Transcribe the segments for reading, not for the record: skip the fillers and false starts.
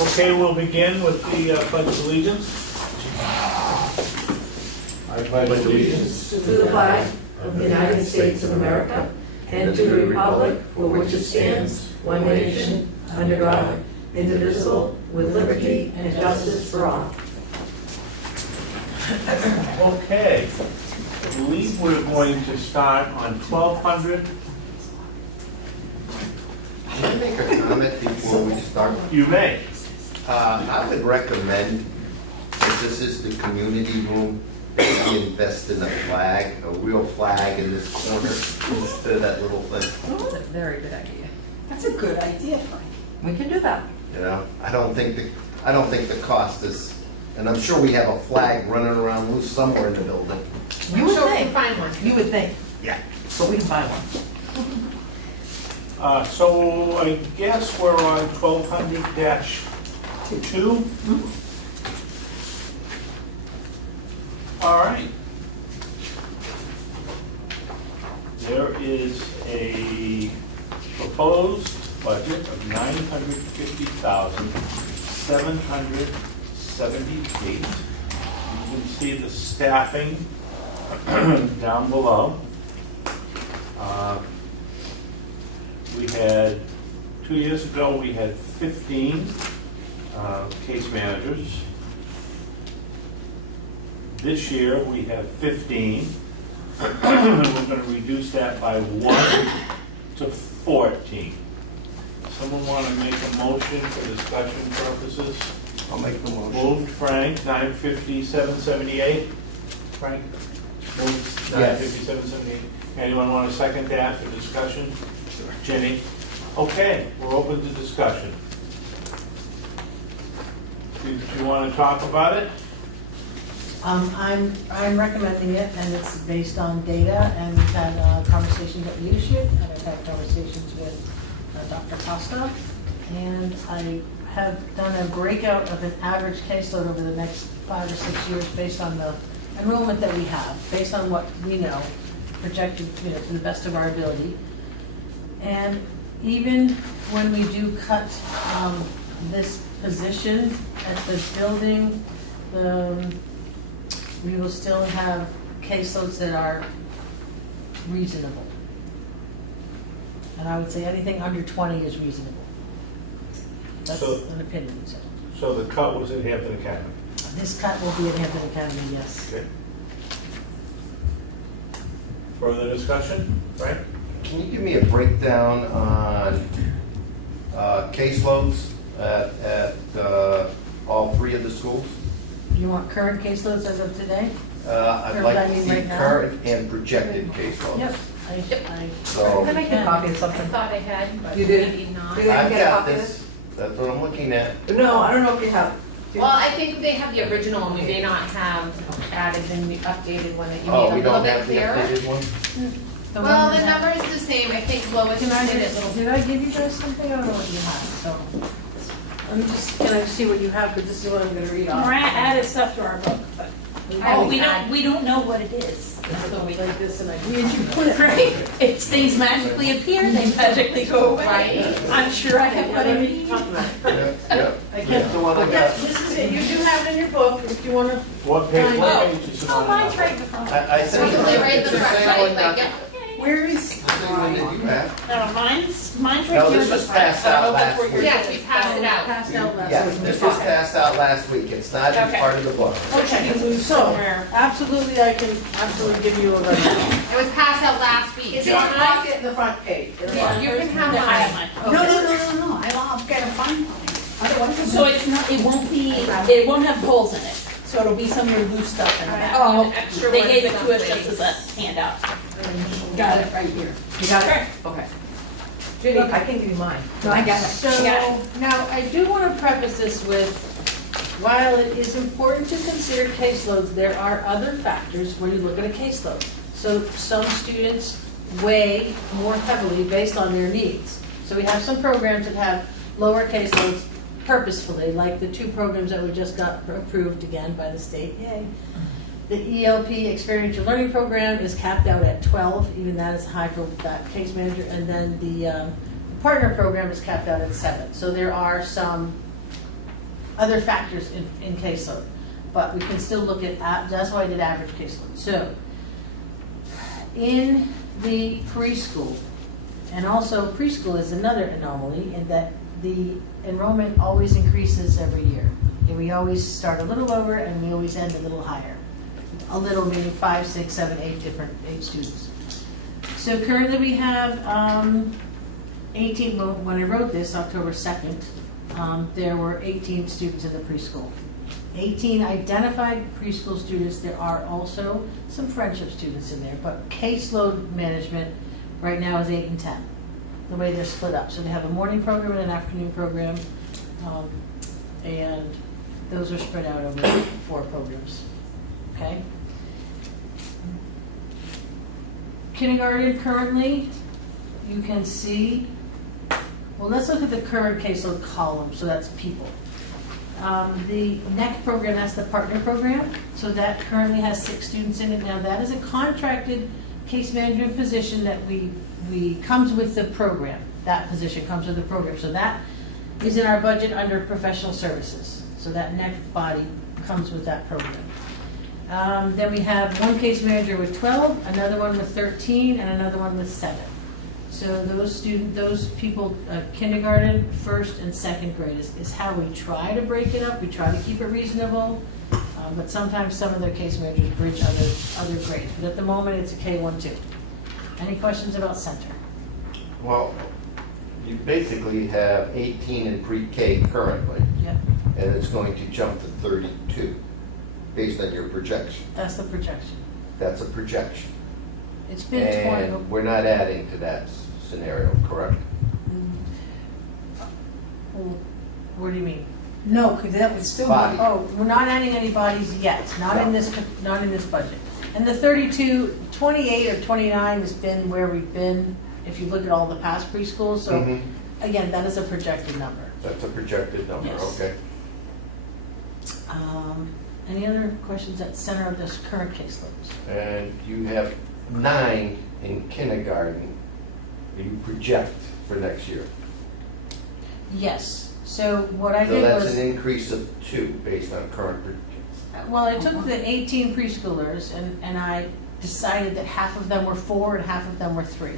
Okay, we'll begin with the Pledge of Allegiance. I pledge allegiance to the flag of the United States of America and to the republic for which it stands, one nation, under God, indivisible, with liberty and justice for all. Okay, I believe we're going to start on 1200. Can I make a comment before we start? You may. I would recommend, since this is the community room, that we invest in a flag, a real flag in this corner, instead of that little thing. That's a very good idea. That's a good idea, Frank. We can do that. You know, I don't think the cost is, and I'm sure we have a flag running around loose somewhere in the building. You would Sure, we think. can find one. You would think, Yeah. but we can find one. So I guess we're on 1200-2. All right. There is a proposed budget of $950,778. You can see the staffing down below. We had, 2 years ago, we had 15 case managers. This year, we have 15. We're going to reduce that by 1 to 14. Someone want to make a motion for discussion purposes? I'll make the motion. Moved, Frank, 950-778. Frank? Moved, Yes. 950-778. Anyone want to second that for discussion? Jenny? Okay, we're open to discussion. Do you want to talk about it? I'm recommending it, and it's based on data, and we've had conversations at leadership, and I've had conversations with Dr. Costa, and I have done a breakout of an average caseload over the next 5 or 6 years based on the enrollment that we have, based on what we know, projected, to the best of our ability. And even when we do cut this position at the building, we will still have caseloads that are reasonable. And I would say anything under 20 is reasonable. That's So- an opinion. So the cut was at Hampton Academy. This cut will be at Hampton Academy, yes. Okay. Further discussion? Frank? Can you give me a breakdown on caseloads at all 3 of the schools? You want current caseloads as of today? I'd Or like what I to mean see right now? current and projected caseloads. Yep. So, Can I make a copy of I something? thought I had, but You did? maybe not. Did I I've get a got copy of this, that's what I'm looking at. No, I don't know if you have. Well, I think they have the original one, we may not have added and we updated one that you Oh, made we a little don't bit have the clearer. updated one? Well, the number is the same, I think Lois Can I did it just, little. did I give you guys something? I don't know what you have, so. Can I just see what you have, because this is what I'm gonna read off. Marat added stuff to our book, but Oh, we don't know what it is. So we, Like this, and I. right? If things magically appear, they magically go away. Right. I'm sure I have what I need. Yep, yep. I can't, The one I yeah, got. this is it, you do have it in your book, if you wanna. What page, Oh, what page is it oh, on? mine's right in the front. I So think you it's lay right in the front, same right, one, like, Dr. yeah. Where is? The same one that you have. No, mine's right No, here. this in was the front. passed I don't out know if that's last where you're week. Yes, we passed it out. Passed out last Yes, week. this was passed out last week. It's not Okay. part of the book. Okay, so So, absolutely, I can absolutely give you a rundown. It was passed out last week. Is it Yeah. locked in the front page? You can have I have mine. mine. No, I'll get a fine. Otherwise, So it's not, it won't be, it won't have holes in it. So it'll be some of your loose stuff in the back. Oh, an extra They one gave it to us someplace. just as a handout. got it right here. You got it? Okay. Judy, I can give you mine. No, I got it. So, She got it. now, I do want to preface this with, while it is important to consider caseloads, there are other factors when you look at a caseload. So some students weigh more heavily based on their needs. So we have some programs that have lower caseloads purposefully, like the 2 programs that we just got approved again by the state, yay. The ELP Experiential Learning Program is capped out at 12, even that is high for that case manager, and then the partner program is capped out at 7. So there are some other factors in caseload. But we can still look at, that's why I did average caseload. So, in the preschool, and also preschool is another anomaly in that the enrollment always increases every year. And we always start a little lower and we always end a little higher. A little meaning 5, 6, 7, 8 different age students. So currently we have 18, well, when I wrote this, October 2nd, there were 18 students in the preschool. 18 identified preschool students. There are also some friendship students in there, but caseload management right now is 8 and 10, the way they're split up. So they have a morning program and an afternoon program, and those are spread out over 4 programs, okay? Kindergarten currently, you can see, well, let's look at the current caseload column, so that's people. The NEC program, that's the partner program, so that currently has 6 students in it. Now that is a contracted case management position that comes with the program. That position comes with the program, so that is in our budget under professional services. So that NEC body comes with that program. Then we have one case manager with 12, another one with 13, and another one with 7. So those people, kindergarten, first and second grade is how we try to break it up. We try to keep it reasonable, but sometimes some of their case managers bridge other grades. But at the moment, it's a K-1-2. Any questions about center? Well, you basically have 18 in pre-K currently, Yep, and it's going to jump to 32 based on your projection. that's the projection. That's a projection. It's been 20. And we're not adding to that scenario, correct? What do you mean? No, because that would still Body. be, Oh, we're not adding any bodies yet, not in this budget. And the 32, 28 or 29 has been where we've been, if you look at all the past preschools. So Mhm. again, that is a projected number. That's a projected number, Yes. okay. Any other questions at center of this current caseloads? And you have 9 in kindergarten that you project for next year. Yes, so what I So did that's was, an increase of 2 based on current projections. well, I took the 18 preschoolers and I decided that half of them were 4 and half of them were 3.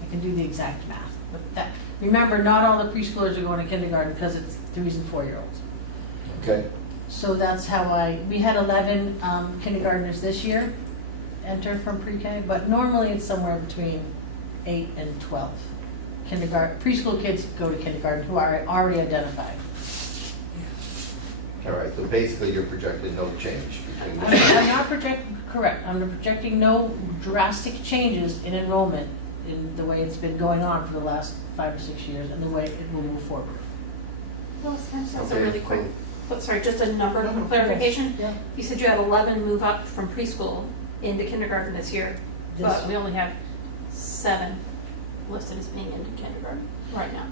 I can do the exact math, but that, remember, not all the preschoolers are going to kindergarten because it's 3s and 4-year-olds. Okay, So that's how we had 11 kindergartners this year enter from pre-K, but normally it's somewhere between 8 and 12. Preschool kids go to kindergarten who are already identified. all right, so basically you're projecting no change between I'm this. I'm not correct, I'm projecting no drastic changes in enrollment in the way it's been going on for the last 5 or 6 years and the way it will move forward. Well, that's a Okay, really quick, sorry, just a number No, no, clarification. Yeah. You said you had 11 move up from preschool into kindergarten this year, but This- we only have 7 listed as being into kindergarten right now.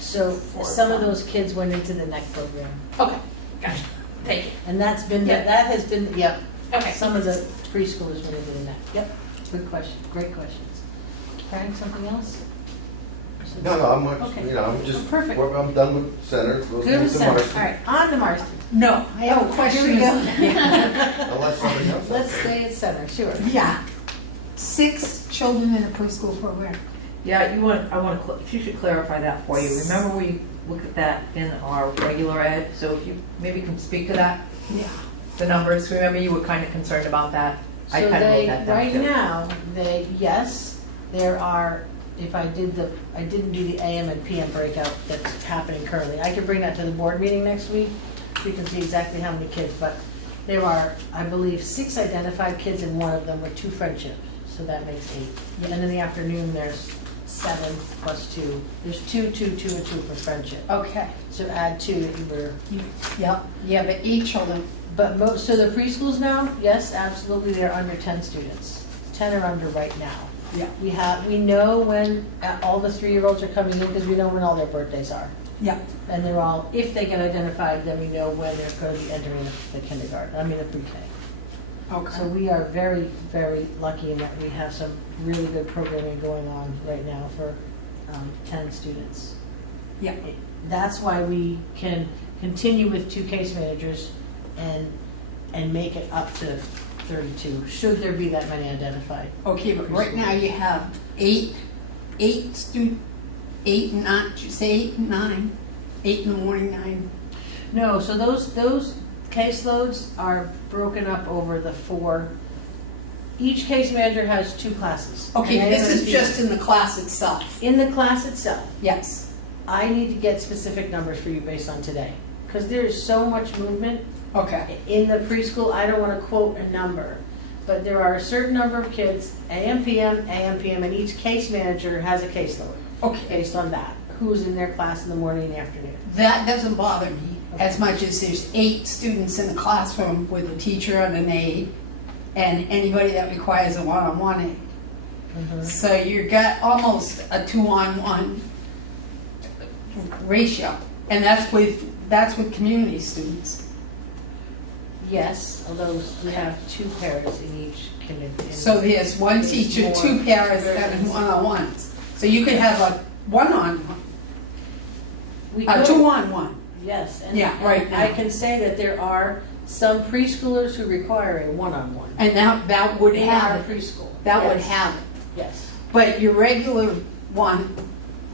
So some of those kids went into the NEC program. Okay, gotcha. Thank you. And that's been, Yeah. that has been, yep. Okay. Some of the preschoolers went into the NEC. Yep, good question, great questions. Frank, something else? No, I'm, Okay. I'm just, Perfect. I'm done with center. We'll Good move with to center. Marston. All right, on to Marston. no, I have Oh, a question. here we go. Unless somebody else. Let's stay at center, sure. Yeah, 6 children in a preschool program. Yeah, if you should clarify that for you. Remember we looked at that in our regular ed, so if you maybe can speak to that, Yeah. the numbers, remember you were kind of concerned about that? I So kind of wrote they, that down right too. now, yes, there are, if I didn't do the AM and PM breakout that's happening currently. I could bring that to the board meeting next week. You can see exactly how many kids, but there are, I believe, 6 identified kids and 1 of them with 2 friendships, so that makes 8. And in the afternoon, there's 7 plus 2. There's 2, 2, 2, and 2 for friendship. Okay. So add 2 that you were. Yep, yeah, but 8 children. But most, so the preschools now, yes, absolutely, they're under 10 students. 10 are under right now. Yeah. We know when all the 3-year-olds are coming in because we know when all their birthdays are. Yeah. And they're all, if they get identified, then we know when they're going to be entering the kindergarten, the pre-K. So Okay. we are very, very lucky in that we have some really good programming going on right now for 10 students. Yeah. That's why we can continue with 2 case managers and make it up to 32, should there be that many identified. Okay, but right now you have eight and 9, did you say 8 and 9? 8 in the morning, 9. No, so those caseloads are broken up over the 4. Each case manager has 2 classes. Okay, And this is they- just in the class itself. in the class itself. Yes. I need to get specific numbers for you based on today, because there is so much movement Okay. in the preschool. I don't want to quote a number, but there are a certain number of kids, AM, PM, and each case manager has a caseload Okay. based on that. Who's in their class in the morning and afternoon. That doesn't bother me as much as there's 8 students in the classroom with a teacher and an aide, and anybody that requires a one-on-one aide. So you got almost a 2-on-1 ratio, and that's with community students. Yes, although we have 2 pairs in each kindergarten. So there's one There's teacher, more 2 paras, and versions. one-on-ones. So you could have a one-on-one, We a could- 2-on-1. Yes, and Yeah, right I now. can say that there are some preschoolers who require a one-on-one. And that would In our have it. preschool. That would Yes. have it. Yes. But your regular one,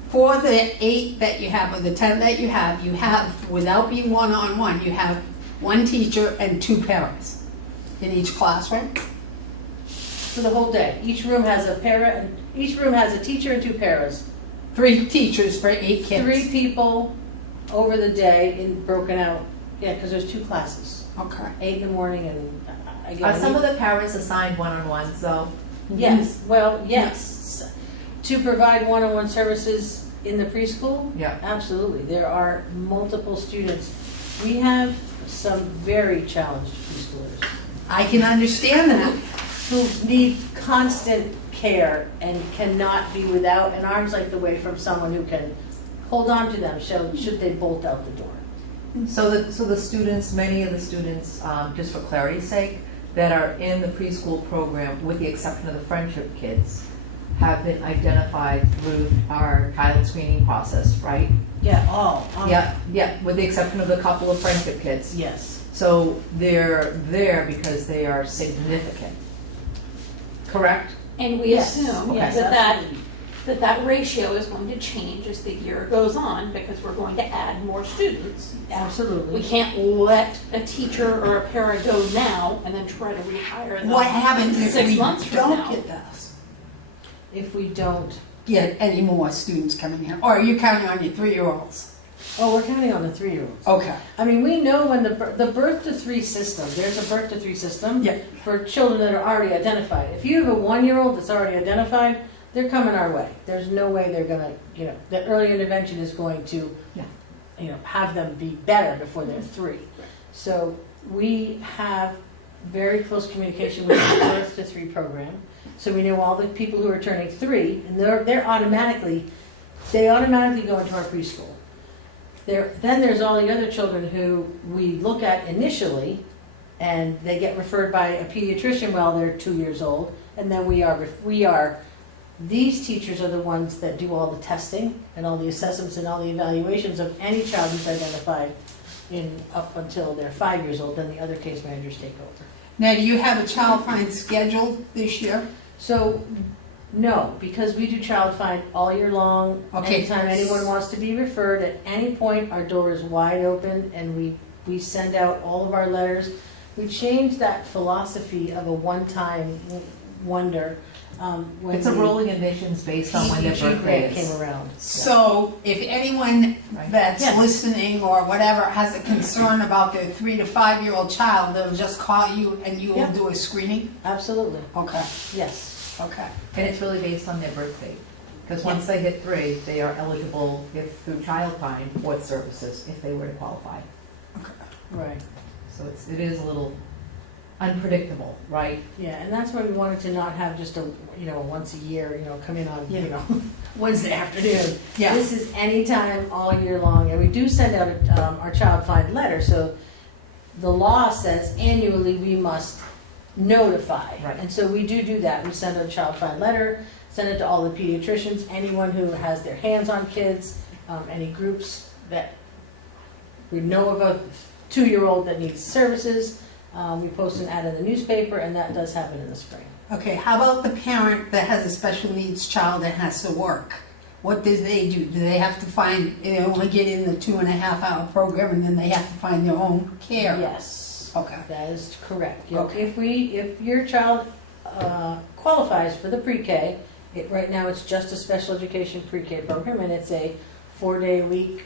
for the 8 that you have, or the 10 that you have, without being one-on-one, you have 1 teacher and 2 paras in each classroom. For the whole day. Each room has a each room has a teacher and 2 paras. 3 teachers for 8 kids. 3 people over the day broken out, yeah, because there's 2 classes. Okay. 8 in the morning and Are again. some of the parents assigned one-on-ones though? Yes, well, yes. To provide one-on-one services in the preschool? Yeah. Absolutely. There are multiple students. We have some very challenged preschoolers I can understand that. who need constant care and cannot be without an arm's length away from someone who can hold on to them should they bolt out the door. So the students, many of the students, just for clarity's sake, that are in the preschool program, with the exception of the friendship kids, have been identified through our child screening process, right? Yeah, all. Yeah, with the exception of the couple of friendship kids. Yes. So they're there because they are significant, correct? And we Yes. assume Yes, that absolutely. that ratio is going to change as the year goes on, because we're going to add more students. We Absolutely. can't let a teacher or a para go now and then try to rehire them What happens if 6 we months from don't now. get those? If we don't, Get any more students coming in? Or are you counting on your 3-year-olds? oh, we're counting on the 3-year-olds. Okay. I mean, we know when the birth to 3 system, there's a birth to 3 system Yeah. for children that are already identified. If you have a 1-year-old that's already identified, they're coming our way. There's no way they're gonna, the early intervention is going to, have them be better before they're 3. So we have very close communication with the birth to 3 program. So we know all the people who are turning 3, and they automatically go into our preschool. Then there's all the other children who we look at initially, and they get referred by a pediatrician while they're 2 years old, and then these teachers are the ones that do all the testing and all the assessments and all the evaluations of any child who's identified up until they're 5 years old, then the other case managers take over. Now, do you have a child find scheduled this year? So, no, because we do child find all year long. Okay. Anytime anyone wants to be referred, at any point, our door is wide open, and we send out all of our letters. We changed that philosophy of a one-time wonder when It's a the rolling admissions based on when their PPG birthday grant is. came around. So if anyone Right. that's Yeah. listening or whatever has a concern about their 3 to 5-year-old child, they'll just call you and you will Yeah. do a screening? Absolutely, Okay, yes. okay. And it's really based on their birth date. Because once they hit 3, they are eligible, if through child find, for services, if they were to qualify. Right. So it is a little unpredictable, right? Yeah, and that's why we wanted to not have just a once a year, come in on, Yeah. Wednesday afternoon. Yeah. This is anytime, all year long, and we do send out our child find letter, so the law says annually we must notify. Right. And so we do that. We send out a child find letter, send it to all the pediatricians, anyone who has their hands on kids, any groups that we know of a 2-year-old that needs services, we post an ad in the newspaper, and that does happen in the spring. Okay, how about the parent that has a special needs child that has to work? What do they do? Do they have to find, they only get in the 2.5-hour program and then they have to find their own care? Yes, Okay. that is correct. Okay. If your child qualifies for the pre-K, right now it's just a special education pre-K program, and it's a 4-day-a-week,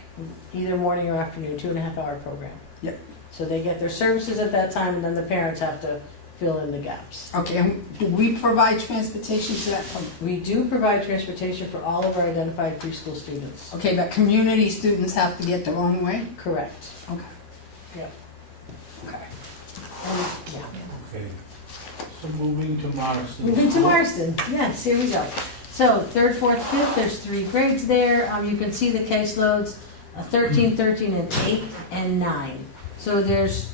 either morning or afternoon, 2.5-hour program. Yep. So they get their services at that time, and then the parents have to fill in the gaps. Okay, and do we provide transportation to that program? We do provide transportation for all of our identified preschool students. Okay, but community students have to get their own way? Correct. Okay. Yep. Okay. And, yeah. Okay. So moving to Marston. Moving to Marston, yes, here we go. So, 3rd, 4th, 5th, there's 3 grades there. You can see the caseloads, 13, 13, and 8, and 9. So there's,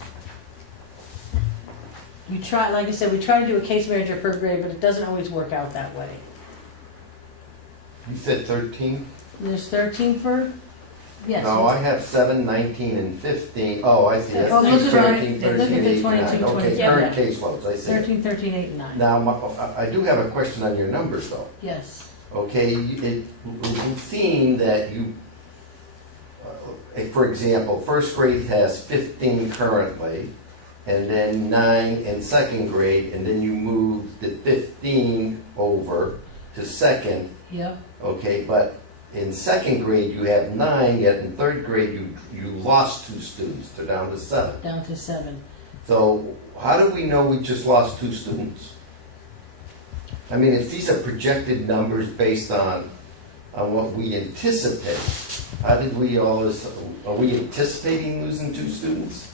like I said, we try to do a case manager per grade, but it doesn't always work out that way. You said 13? There's 13 for, yes. No, I have 7, 19, and 15. Oh, I see. That's Oh, those are 13, right. Look 13, at the 8, 22, 9. Okay, 23. current Yeah. caseloads, I see. 13, 13, 8, and 9. Now, I do have a question on your numbers, though. Yes. Okay, it would seem that you, for example, first grade has 15 currently, and then 9 in second grade, and then you move the 15 over to second, Yep. okay, but in second grade you have 9, yet in third grade you lost 2 students, they're down to 7. Down to 7. So how do we know we just lost 2 students? I mean, if these are projected numbers based on what we anticipate, how did we are we anticipating losing 2 students?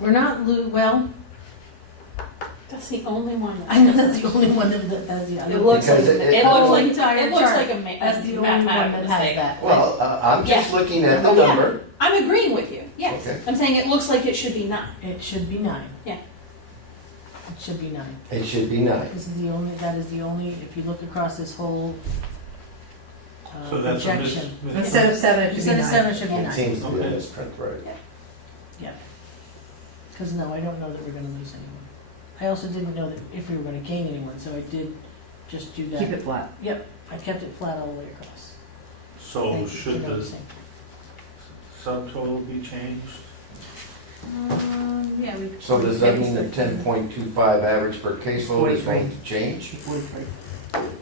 We're not, well, That's the only one. I know that's the only one that has the other. It looks like, Because it whole looks like, entire it looks chart. like a That's the only one mathematical that has mistake. that. Well, I'm just looking at the Oh, yeah. number. I'm agreeing with you, yes. Okay. I'm saying it looks like it should be 9. It should be 9. Yeah. It should be 9. It should be 9. This is the only, that is the only, if you look across this whole So that's a projection. Instead of 7, it should be Instead of 9. 7, it should be It 9. seems to be a Okay. misprint, right? Because no, I don't know that we're gonna lose anyone. I also didn't know that if we were gonna gain anyone, so I did just do that. Keep it flat. Yep, I kept it flat all the way across. So Thank you should for the noticing. subtotal be changed? Yeah, we. So does that mean the fixed it. 10.25 average per caseload is going to change? 43.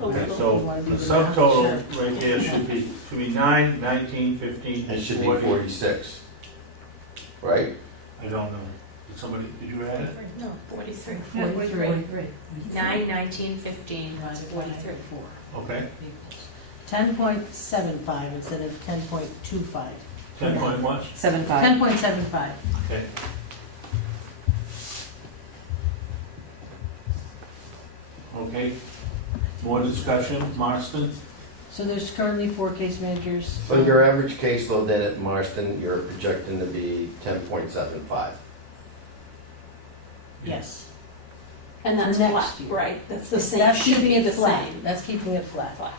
Okay, You so wanna do the the math? subtotal Sure. right here should be 9, 19, 15, It and should be 40. 46, right? I don't know. Did somebody, did you add it? No, 43. 43. 9, 19, 15, Divided by 43. 4 Okay, equals 10.75 instead of 10.25. 10 point what? 7.5. 10.75. Okay. Okay, more discussion, Marston? So there's currently 4 case managers. So your average caseload then at Marston, you're projecting to be 10.75. Yes. And that's Next flat, year. right? That's the same, That should be the flat. same. That's keeping it flat. Flat.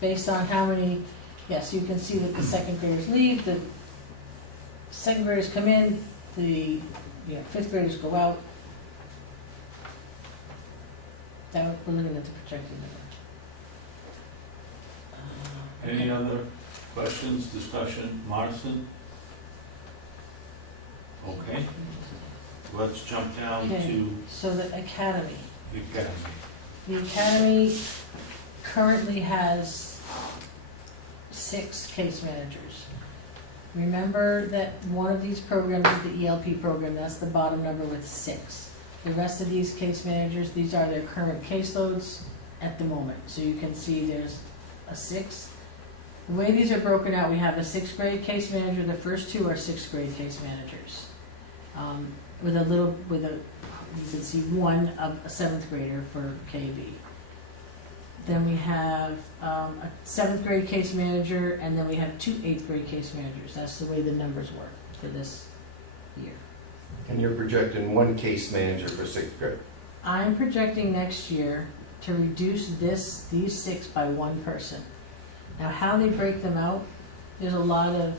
Based on how many, yes, you can see that the second graders leave, the second graders come in, the 5th graders go out. That we're looking at the projected number. Any other questions, discussion, Marston? Okay, let's jump down Okay. to So the academy. the academy. The academy currently has 6 case managers. Remember that one of these programs is the ELP program, that's the bottom number with 6. The rest of these case managers, these are their current caseloads at the moment. So you can see there's a 6. The way these are broken out, we have a 6th grade case manager, the first 2 are 6th grade case managers. You can see one of a 7th grader for KB. Then we have a 7th grade case manager, and then we have 2 8th grade case managers. That's the way the numbers work for this year. And you're projecting 1 case manager for 6th grade. I'm projecting next year to reduce these 6 by 1 person. Now, how they break them out, there's a lot of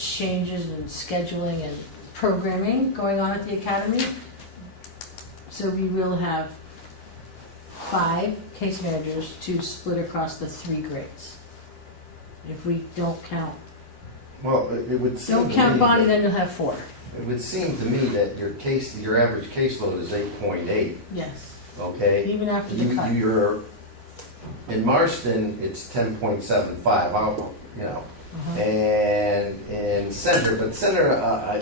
changes in scheduling and programming going on at the academy. So we will have 5 case managers to split across the 3 grades. If we don't count, Well, it would seem don't to count me Bonnie, that- then you'll have 4. It would seem to me that your average caseload is 8.8, Yes, okay? even after the cut. You're, in Marston, it's 10.75, you know, Uh-huh. and in Center, but Center,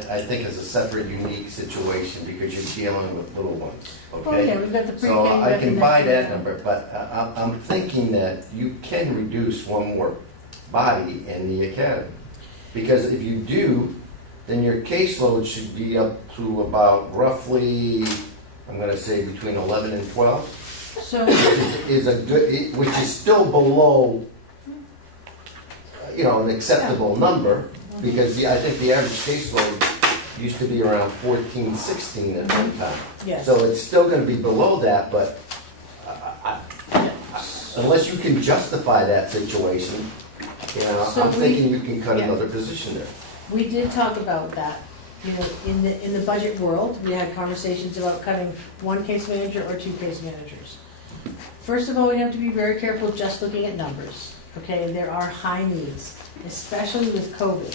I think is a separate, unique situation because you're dealing with little ones, Oh, okay? yeah, we've got the pre-K. So I rep can and buy then- that number, but I'm thinking that you can reduce one more body in the academy. Because if you do, then your caseload should be up to about roughly, I'm gonna say between 11 and 12, So, is a good, which is still below, you know, an acceptable number, because I think the average caseload used to be around 14, 16 at one time. yes. So it's still gonna be below that, but unless you can justify that situation, you know, So I'm we- thinking you can cut yeah. another position there. We did talk about that. You know, in the budget world, we had conversations about cutting 1 case manager or 2 case managers. First of all, we have to be very careful just looking at numbers, okay? There are high needs, especially with COVID.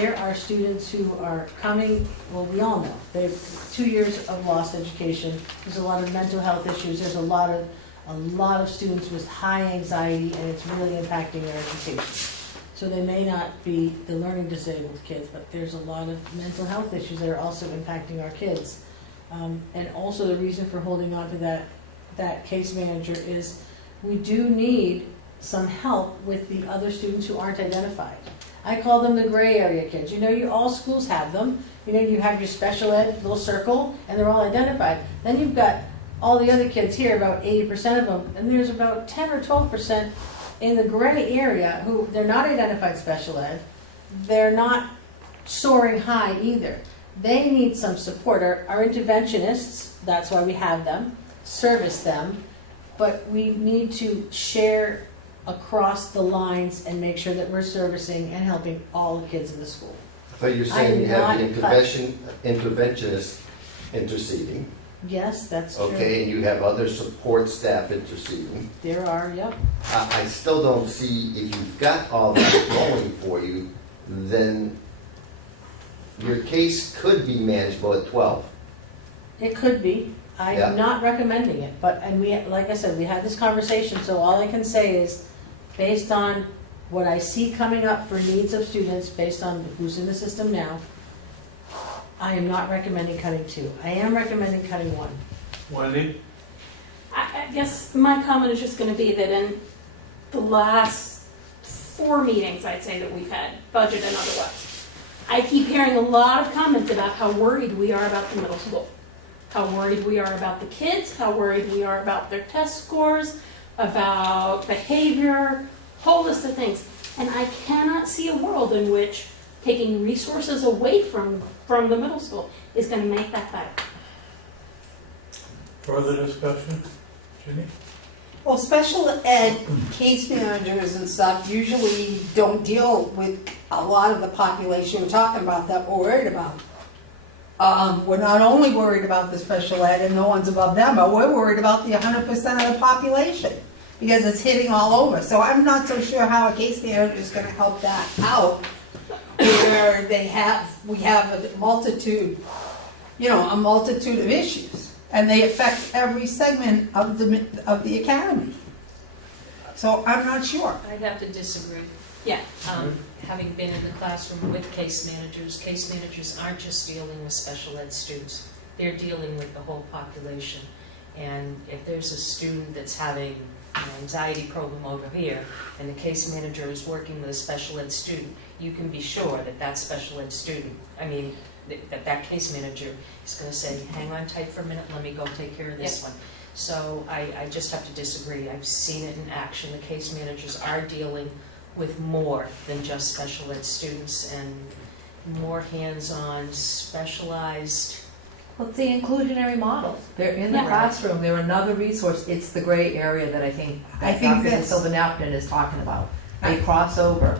There are students who are coming, well, we all know, they have 2 years of lost education. There's a lot of mental health issues. There's a lot of students with high anxiety, and it's really impacting their education. So they may not be the learning disabled kids, but there's a lot of mental health issues that are also impacting our kids. And also the reason for holding on to that case manager is we do need some help with the other students who aren't identified. I call them the gray area kids. You know, all schools have them. You know, you have your special ed little circle, and they're all identified. Then you've got all the other kids here, about 80% of them, and there's about 10 or 12% in the gray area who, they're not identified special ed, they're not soaring high either. They need some support. Our interventionists, that's why we have them, service them, but we need to share across the lines and make sure that we're servicing and helping all the kids in the school. I thought you were I saying am you have the not interventionist interceding, Yes, that's true. okay, and you have other support staff interceding. There are, yep. I still don't see, if you've got all that going for you, then your case could be manageable at 12. It could be. I Yeah. am not recommending it, but, and we, like I said, we had this conversation, so all I can say is, based on what I see coming up for needs of students, based on who's in the system now, I am not recommending cutting 2. I am recommending cutting 1. Wendy? I guess my comment is just gonna be that in the last 4 meetings, I'd say, that we've had, budget and otherwise, I keep hearing a lot of comments about how worried we are about the middle school. How worried we are about the kids, how worried we are about their test scores, about behavior, whole list of things. And I cannot see a world in which taking resources away from the middle school is gonna make that better. Further discussion? Ginny? Well, special ed case managers and stuff usually don't deal with a lot of the population we're talking about that we're worried about. We're not only worried about the special ed and no one's above them, but we're worried about the 100% of the population because it's hitting all over. So I'm not so sure how a case manager is going to help that out where we have a multitude of issues and they affect every segment of the academy. So I'm not sure. I'd have to disagree. Yeah. Having been in the classroom with case managers aren't just dealing with special ed students. They're dealing with the whole population. And if there's a student that's having an anxiety problem over here, and the case manager is working with a special ed student, you can be sure that that special ed student, that case manager is going to say, hang on tight for a minute, let me go take care of this one. So I just have to disagree. I've seen it in action. The case managers are dealing with more than just special ed students and more hands-on, specialized. Well, it's the inclusionary model. They're in the Yeah. classroom, they're another resource. It's the gray area that I think I think Dr. that's- Silva-Napton is talking about. They cross over.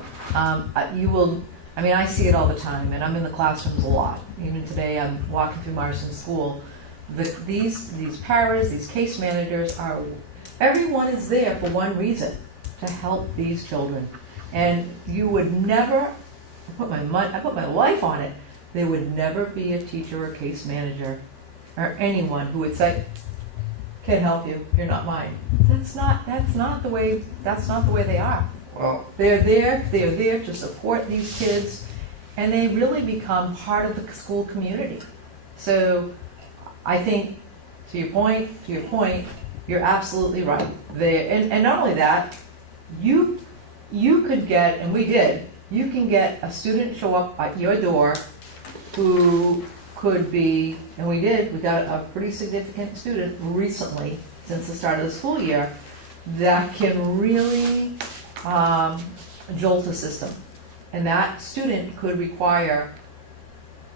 You will I mean, I see it all the time, and I'm in the classrooms a lot. Even today, I'm walking through Marston School. These paras, these case managers are, everyone is there for one reason, to help these children. And you would never, I put my life on it, there would never be a teacher or case manager or anyone who would say, can't help you, you're not mine. That's not the way they are. Well, They're there to support these kids, and they really become part of the school community. So I think, to your point, you're absolutely right. And not only that, you could get, and we did, you can get a student show up at your door who could be, and we did, we got a pretty significant student recently, since the start of the school year, that can really jolt a system. And that student could require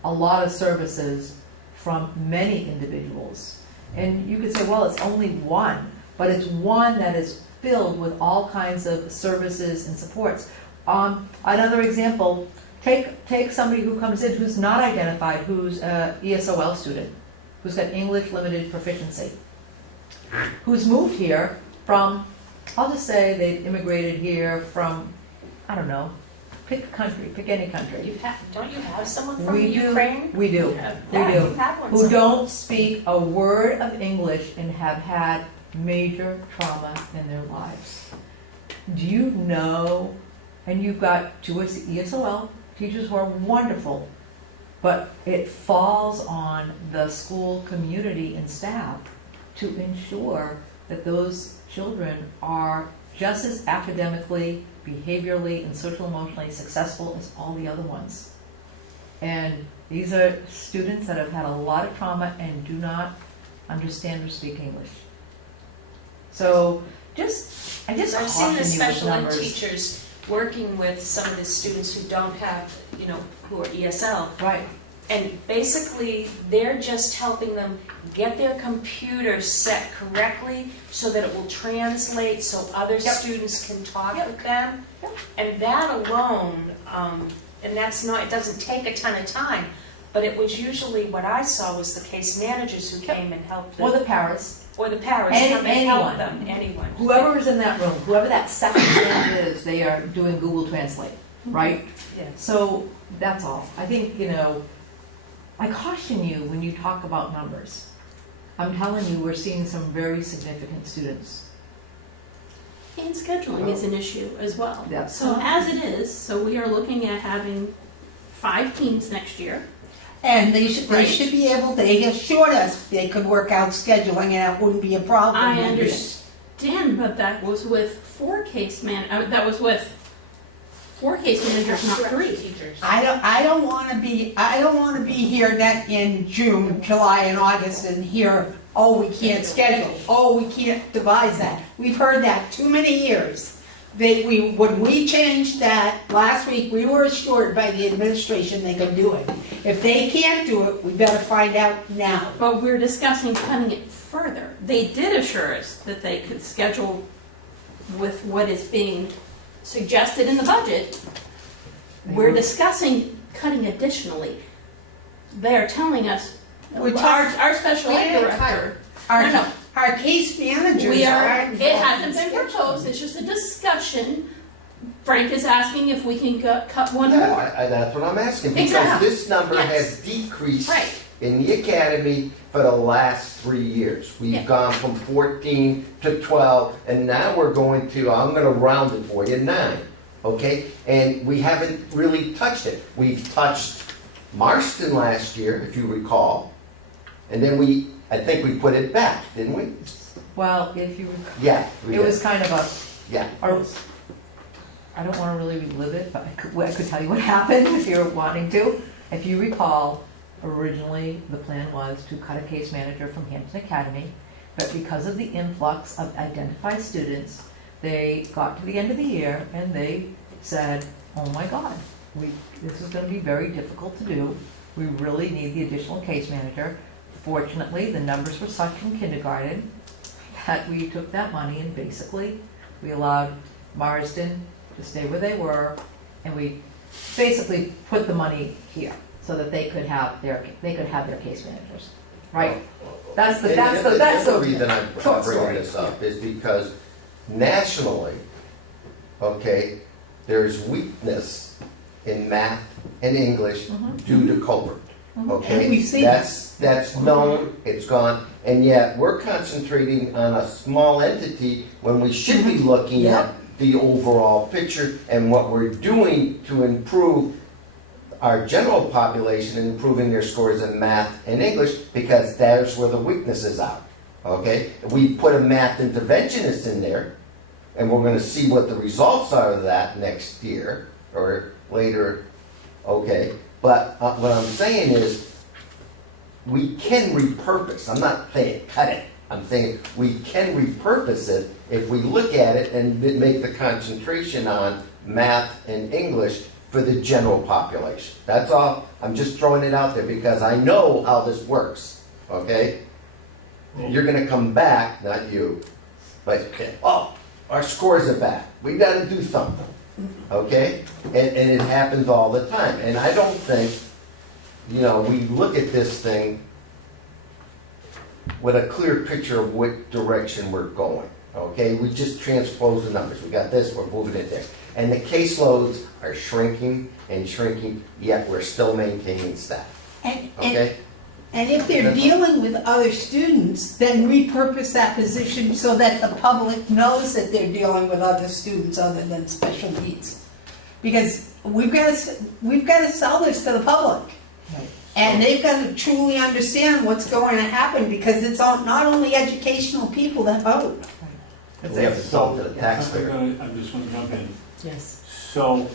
a lot of services from many individuals. And you could say, well, it's only one, but it's one that is filled with all kinds of services and supports. Another example, take somebody who comes in who's not identified, who's an ESOL student, who's got English limited proficiency, who's moved here from, I'll just say they immigrated here from, I don't know, pick a country, pick any country. Don't you have someone from We Ukraine? do, we do, we Yeah, do. you have one Who somewhere. don't speak a word of English and have had major trauma in their lives. Do you know, and you've got two ESOL teachers who are wonderful, but it falls on the school community and staff to ensure that those children are just as academically, behaviorally, and social emotionally successful as all the other ones. And these are students that have had a lot of trauma and do not understand or speak English. So I just I've seen caution the you with special ed numbers. teachers working with some of the students who don't have, who are ESL. Right, And basically, they're just helping them get their computer set correctly so that it will translate so other Yep. students can talk Yep. with them. Yep. And that alone, and that's not, it doesn't take a ton of time, but it was usually what I saw was the case managers who Yep. came and helped or them, the paras, or the paras Any- come and help anyone. them, anyone. whoever is in that room, whoever that second hand is, they are doing Google Translate, right? Yes. So that's all. I think, I caution you when you talk about numbers. I'm telling you, we're seeing some very significant students. And scheduling is an issue as well. Yeah. So as it is, so we are looking at having 5 teams next year. And they should Right. be able, they assured us they could work out scheduling and it wouldn't be a problem. I understand, but that was with 4 case managers, not 3. Teachers. I don't wanna be here in June, July and August and hear, oh, we can't schedule, oh, we can't devise that. We've heard that too many years. When we changed that last week, we were assured by the administration they could do it. If they can't do it, we better find out now. But we're discussing cutting it further. They did assure us that they could schedule with what is being suggested in the budget. We're discussing cutting additionally. They're telling us, We're our special ed We're director, Our, no. our case managers we are, aren't. it hasn't been proposed, it's just a discussion. Frank is asking if we can cut one more. That's what I'm asking, because Exactly. this number Yes. has decreased Right. in the academy for the last 3 years. Yeah. We've gone from 14 to 12, and now we're going to, I'm gonna round it for you, 9, okay? And we haven't really touched it. We've touched Marston last year, if you recall, and then I think we put it back, didn't we? Well, if you, Yeah, we it did. was kind of Yeah. I don't want to really relive it, but I could tell you what happened if you're wanting to. If you recall, originally the plan was to cut a case manager from Hampton Academy, but because of the influx of identified students, they got to the end of the year and they said, oh my God, this is going to be very difficult to do. We really need the additional case manager. Fortunately, the numbers were such in kindergarten that we took that money and basically we allowed Marsden to stay where they were, and we basically put the money here, so that they could have their case managers, right? That's the other reason I'm bringing this up is because nationally, okay, there's weakness in math and English due to COVID. Okay, And we've seen that's known, it's gone, and yet we're concentrating on a small entity when we should be looking at the overall picture and what we're doing to improve our general population and improving their scores in math and English, because that's where the weaknesses are. Okay, we put a math interventionist in there, and we're going to see what the results are of that next year or later. Okay, but what I'm saying is we can repurpose. I'm not saying cut it. I'm saying we can repurpose it if we look at it and make the concentration on math and English for the general population. That's all. I'm just throwing it out there because I know how this works. Okay? You're going to come back, not you, but oh, our scores are back. We got to do something. Okay? And it happens all the time. And I don't think, we look at this thing with a clear picture of what direction we're going. Okay? We just transpose the numbers. We got this, we're moving it there. And the caseloads are shrinking and shrinking, yet we're still maintaining staff. Okay? And if they're dealing with other students, then repurpose that position so that the public knows that they're dealing with other students other than special needs. Because we've got to sell this to the public. And they've got to truly understand what's going to happen, because it's not only educational people that vote. We have to sell to the taxpayer. I'm just going to jump in. Yes. So,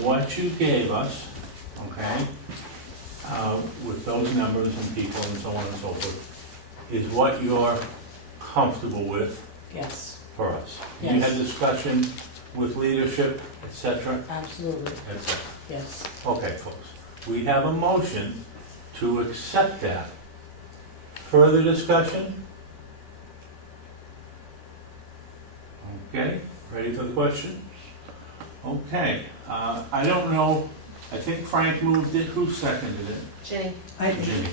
what you gave us, okay, with those numbers and people and so on and so forth, is what you're comfortable with Yes, for us. Yes. You had discussion with leadership, et cetera, absolutely, et cetera. yes. Okay, folks, we have a motion to accept that. Further discussion? Okay, ready for the question? Okay, I don't know, I think Frank moved it, who seconded it? Jenny? Jimmy.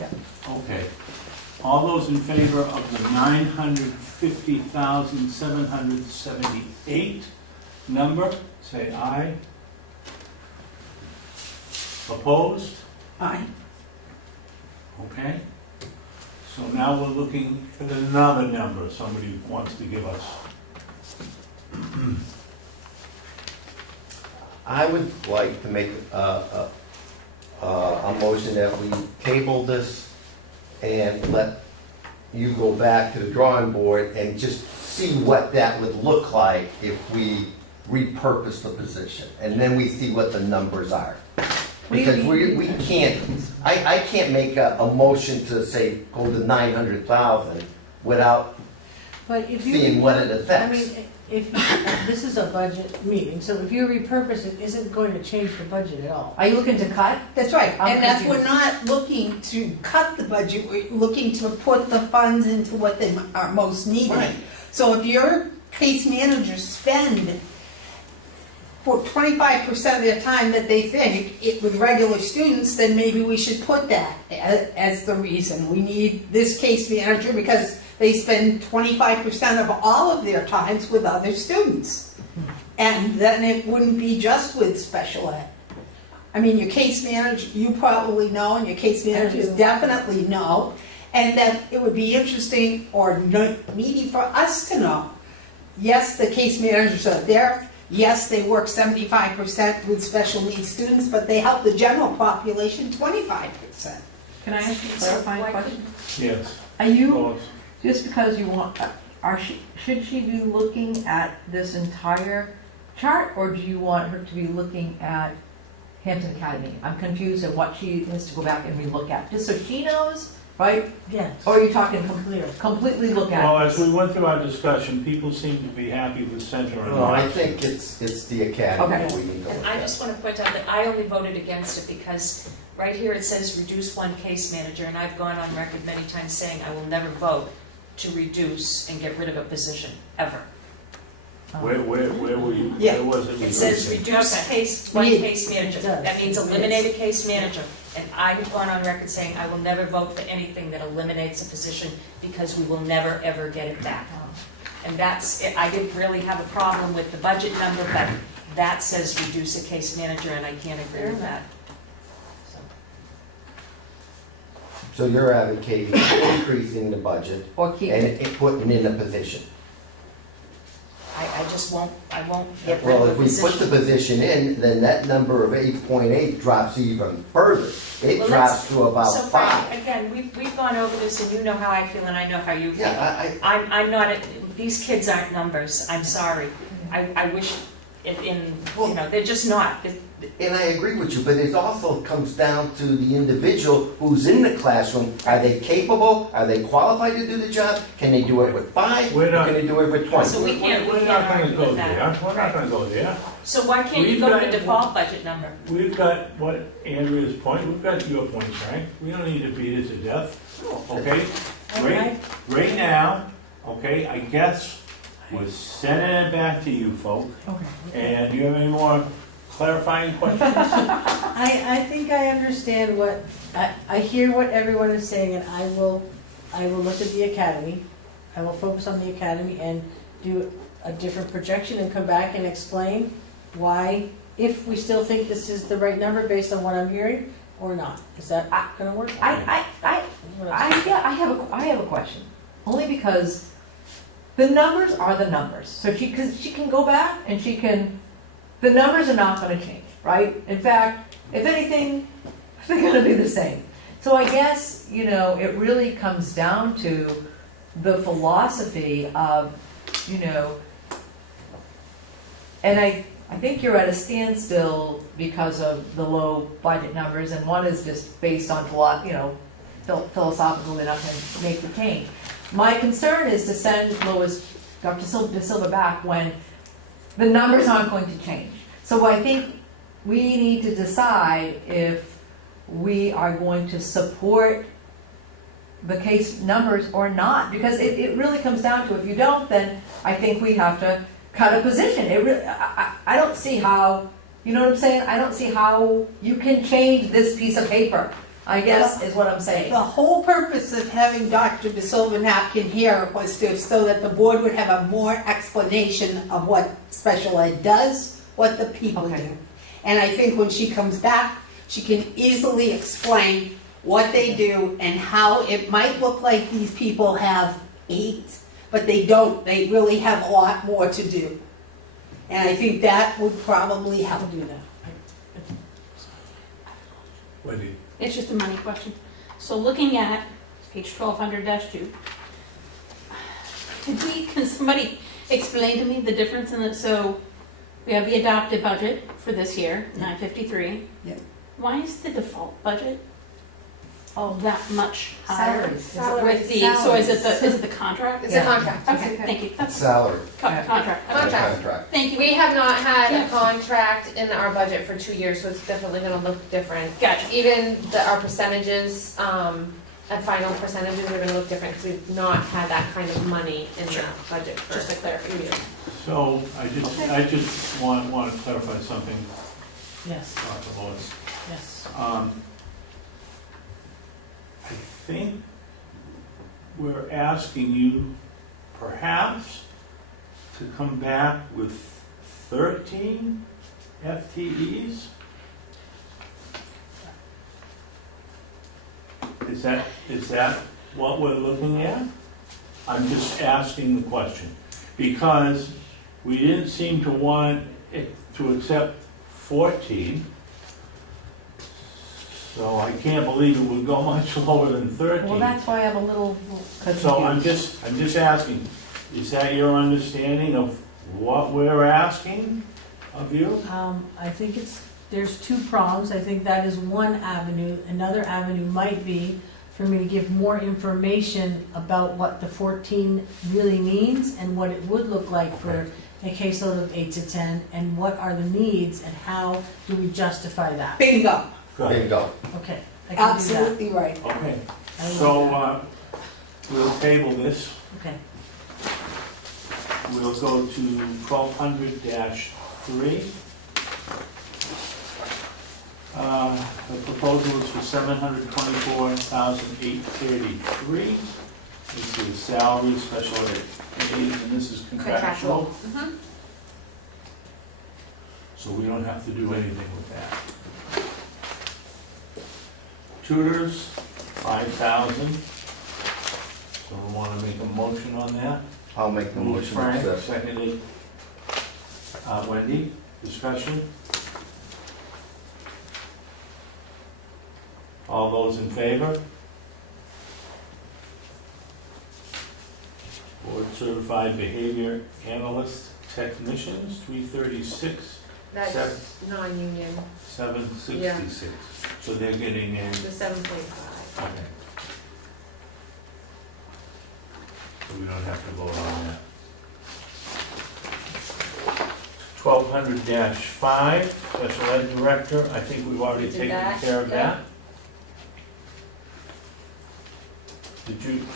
Yeah. Okay. All those in favor of the 950,778 number, say aye. Opposed? Aye. Okay. So now we're looking at another number somebody wants to give us. I would like to make a motion that we table this and let you go back to the drawing board and just see what that would look like if we repurpose the position. And then we see what the numbers are. Because we can't, I can't make a motion to say, go to 900,000 without But if you. seeing what it I affects. mean, if, this is a budget meeting, so if you repurpose it, isn't going to change the budget at all. Are you looking to cut? That's right, I'm and that's, we're confused. not looking to cut the budget, we're looking to put the funds into what they are most needed. Right. So if your case managers spend for 25% of their time that they think with regular students, then maybe we should put that as the reason. We need this case manager because they spend 25% of all of their times with other students. And then it wouldn't be just with special ed. I mean, your case manager, you probably know, and your case managers do. definitely know, and that it would be interesting or needy for us to know. Yes, the case managers are there. Yes, they work 75% with special needs students, but they help the general population 25%. Can I ask you a clarifying question? Yes. Are you, Well, just because you want, should she be looking at this entire chart, or do you want her to be looking at Hampton Academy? I'm confused at what she has to go back and relook at, just so she knows, right? Yes. Or are you talking Clear. completely look at? Well, as we went through our discussion, people seem to be happy with center and No, I north. think it's the academy Okay. that we need to And look I at. just want to point out that I only voted against it because right here it says reduce one case manager, and I've gone on record many times saying I will never vote to reduce and get rid of a position, ever. Where were you, Yeah. where was it? It says reduce Okay. one Yeah, case manager. it does. That means eliminate a case manager. And I've gone on record saying I will never vote for anything that eliminates a position because we will never, ever get it back. And that's, I didn't really have a problem with the budget number, but that says reduce a case manager, and I can't agree with that. So, So you're advocating increasing the budget Or keep and it. putting in a position. I just won't, I won't get rid Well, of if a we put the position. position in, then that number of 8.8 drops even further. It Well, drops to about So Frank, 5. again, we've gone over this, and you know how I feel, and I know how you feel. Yeah, I'm not, these kids aren't numbers, I'm sorry. I wish it in, you know, they're just not. and I agree with you, but it also comes down to the individual who's in the classroom. Are they capable? Are they qualified to do the job? Can they do it with 5? We're Or not- can they do it with 20? So we can't We're not gonna argue go with that. there, we're not gonna go there. So why can't you We've go to got- the default budget number? We've got what Andrea's point, we've got your point, Frank. We don't need to beat it to death, okay? Right now, okay, I guess we're sending it back to you folk. Okay. And do you have any more clarifying questions? I think I understand what, I hear what everyone is saying, and I will look at the academy. I will focus on the academy and do a different projection and come back and explain why, if we still think this is the right number based on what I'm hearing, or not. Is that gonna work? I have a question, only because the numbers are the numbers. So she can go back and the numbers are not gonna change, right? In fact, if anything, they're gonna be the same. So I guess, it really comes down to the philosophy of, and I think you're at a standstill because of the low budget numbers, and one is just based on philosophical, they're not gonna make the change. My concern is to send Dr. De Silva back when the numbers aren't going to change. So I think we need to decide if we are going to support the case numbers or not, because it really comes down to, if you don't, then I think we have to cut a position. I don't see how, you know what I'm saying? I don't see how you can change this piece of paper, I guess is what I'm saying. The whole purpose of having Dr. De Silva Napkin here was so that the board would have a more explanation of what special ed does, what the people Okay. do. And I think when she comes back, she can easily explain what they do and how it might look like these people have 8, but they don't. They really have a lot more to do. And I think that would probably help. Do that. Wendy? It's just a money question. So looking at page 1200-2, can somebody explain to me the difference in it? So we have the adopted budget for this year, 953. Yep. Why is the default budget that much higher? Salaries. With the, so is it the contract? It's a contract. Okay, thank you. That's Salary, contract. Contract. contract. Thank you. We have not had Yeah. a contract in our budget for 2 years, so it's definitely gonna look different. Gotcha. Even our percentages, and final percentages are gonna look different, because we've not had that kind of money in the budget for Just a clarification. So I just want to clarify something, Yes, Dr. Lewis. yes. I think we're asking you perhaps to come back with 13 FTEs? Is that what we're looking at? I'm just asking the question, because we didn't seem to want it to accept 14. So I can't believe it would go much lower than 13. Well, that's why I'm a little confused. So I'm just asking, is that your understanding of what we're asking of you? I think there's 2 prongs. I think that is one avenue. Another avenue might be for me to give more information about what the 14 really means and what it would look like for a caseload of 8 to 10, and what are the needs and how do we justify that? Bingo. Go ahead. Bingo. Okay, I can do that. Absolutely right. Okay, I will do that. so we'll table this. Okay. We'll go to 1200-3. The proposal is for $724,833. This is salary, special ed aides, and this is contractual. Mhm. So we don't have to do anything with that. Tutors, 5,000. Someone want to make a motion on that? I'll make the Moved motion. Frank, to accept. seconded Wendy. Discussion? All those in favor? Board certified behavior analyst technicians, 336, That's non-union, 766. So they're getting in, the 7.5. okay. So we don't have to vote on that. 1200-5, special ed director, I think we've already Did taken that, care of yeah. that. Did you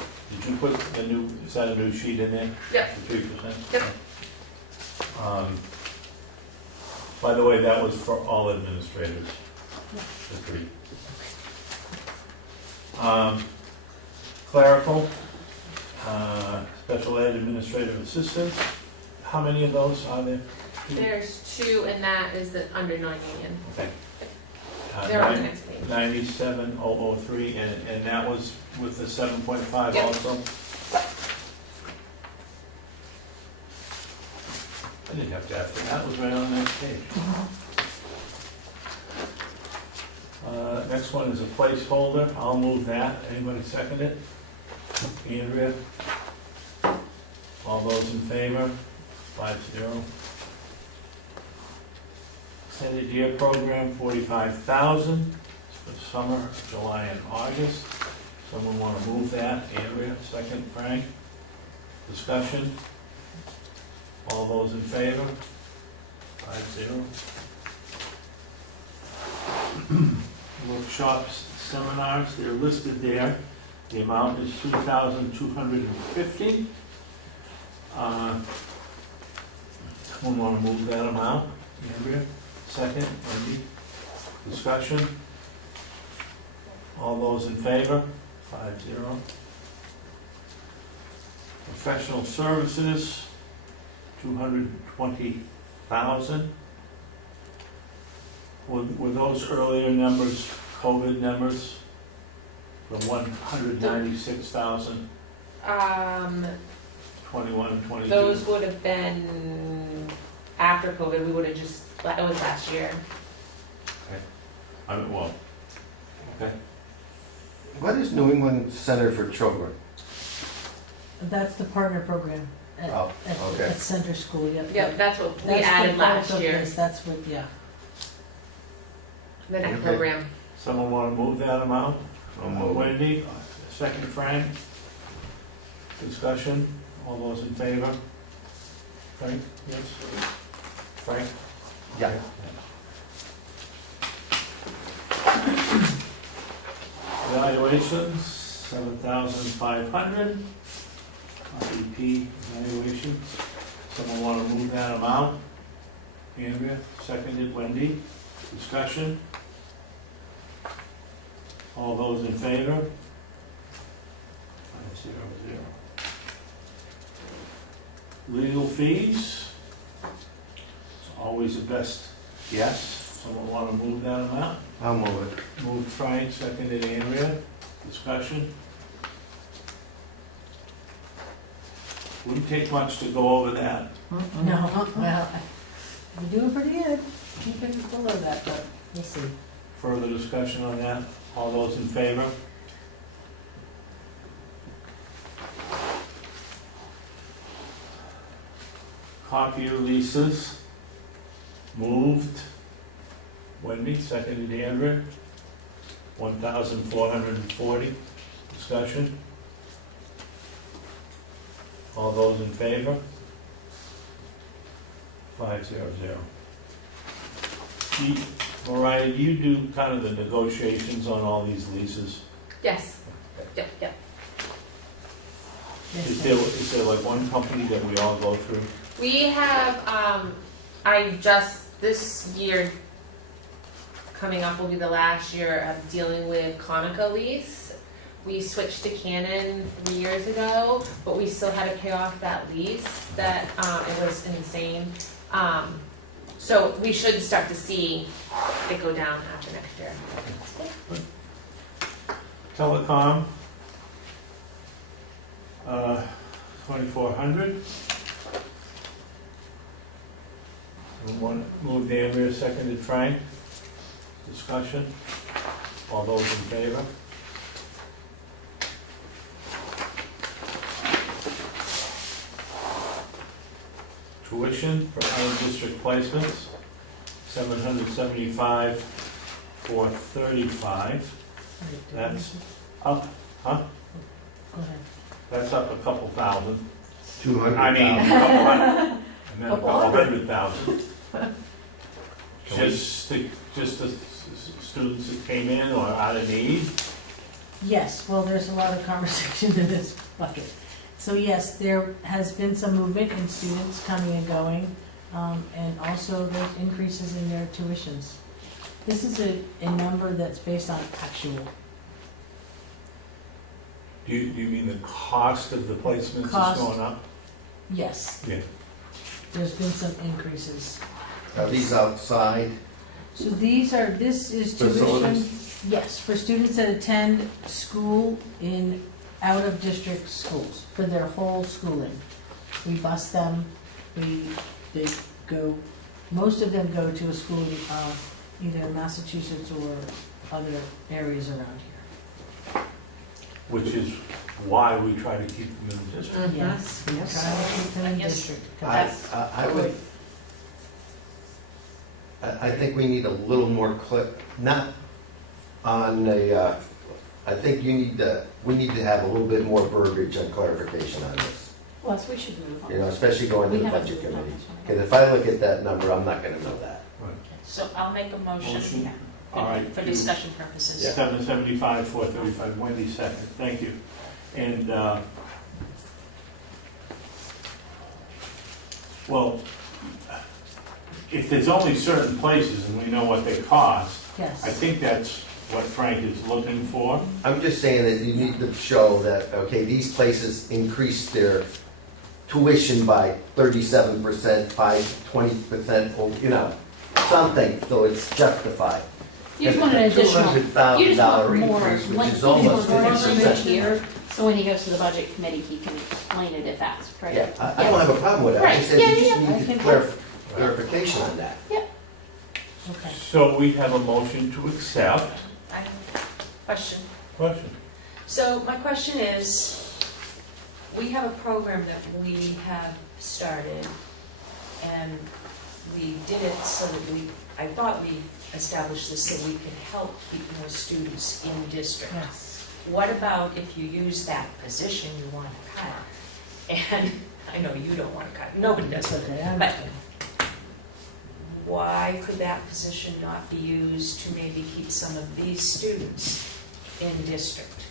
put a new, is that a new sheet in there? Yep. The 3%? Yep. By the way, that was for all administrators. The 3. Clerical, special ed administrative assistants, how many of those are there? There's 2, and that is the under non-union. Okay. They're on the next page. 97,003, and that was with the 7.5 Yep. also? I didn't have to ask for that, that was right on the next page. Next one is a placeholder, I'll move that, anybody second it? Andrea? All those in favor? 5-0. Extended year program, 45,000, for summer, July and August. Someone want to move that? Andrea, second. Frank? Discussion? All those in favor? 5-0. Workshops, seminars, they're listed there. The amount is $2,250. Someone want to move that amount? Andrea? Second, Wendy. Discussion? All those in favor? 5-0. Professional services, 220,000. Were those earlier numbers COVID numbers? The 196,000, 21 and 22? Those would have been after COVID, we would have just, it was last year. I mean, well, okay. What is New England Center for Children? That's the partner program at, Oh, okay. at Center School, yep. Yep, that's what we That's the added bulk last of year, this, that's what, yeah. the next Okay. program. Someone want to move that amount? I'll move it. Wendy, second Frank. Discussion, all those in favor? Frank, yes? Frank? Yeah. Evaluations, 7,500. REP evaluations, someone want to move that amount? Andrea, seconded. Wendy, discussion? All those in favor? 5-0. Legal fees, it's always the best guess. Someone want to move that amount? I'll move it. Moved Frank, seconded Andrea. Discussion? Wouldn't take much to go over that. No, well, you're doing pretty good, keeping below that, but we'll see. Further discussion on that? All those in favor? Copier leases, moved. Wendy, seconded Andrea. 1,440. Discussion? All those in favor? 5-0. Mariah, you do kind of the negotiations on all these leases? Yes, yep, yep. Yes, Is there like one company that we all go through? We have, this year, coming up will be the last year of dealing with Conoco lease. We switched to Canon 3 years ago, but we still had to pay off that lease, it was insane. So we should start to see it go down after next year. Telecom, 2,400. One moved Andrea, seconded Frank. Discussion. All those in favor? Tuition for out-of-district placements, 775 for 35. That's up, huh? Go ahead. That's up a couple thousand. 200,000. I mean, a couple hundred, and then a Couple couple hundred. 100,000. Just the students that came in or out of need? Yes, well, there's a lot of conversation in this bucket. So yes, there has been some movement in students coming and going, and also there's increases in their tuitions. This is a number that's based on actual. Do you mean the cost of the placements is Cost. going up? Yes. Yeah. There's been some increases. Are these outside So this is tuition, facilities? yes, for students that attend school in out-of-district schools for their whole schooling. We bus them, they go, most of them go to a school, either Massachusetts or other areas around here. Which is why we try to keep them in the district. Yes, we try to keep them in Yes. district. I think we need a little more not on the, I think we need to have a little bit more verbiage and clarification on this. Plus, we should move on. You know, especially going to We the haven't budget moved on committee. this one. Because if I look at that number, I'm not gonna know that. So I'll make a motion Motion. All right. for discussion purposes. 775, 435, Wendy second, thank you. And, well, if there's only certain places and we know what they cost, I Yes, think that's what Frank is looking for. I'm just saying that you need to show that, okay, these places increased their tuition by 37%, 20%, or, you know, something, so it's justified. You just want an additional, you just want $200,000 more, increase, which like, is you almost just want more 50%. verbiage here, so when he goes to the budget committee, he can explain it if asked, right? Yeah, I don't have a problem with it, I just said Right, we yeah, just yeah, need yeah. clarification on that. okay. So we have a motion to accept. I have a question. Question. So my question is, we have a program that we have started, and we did it so that I thought we established this so we could help keep more students in district. Yes. What about if you use that position you want to cut? And I know you don't want to cut, nobody does. That's okay, I But understand. why could that position not be used to maybe keep some of these students in district?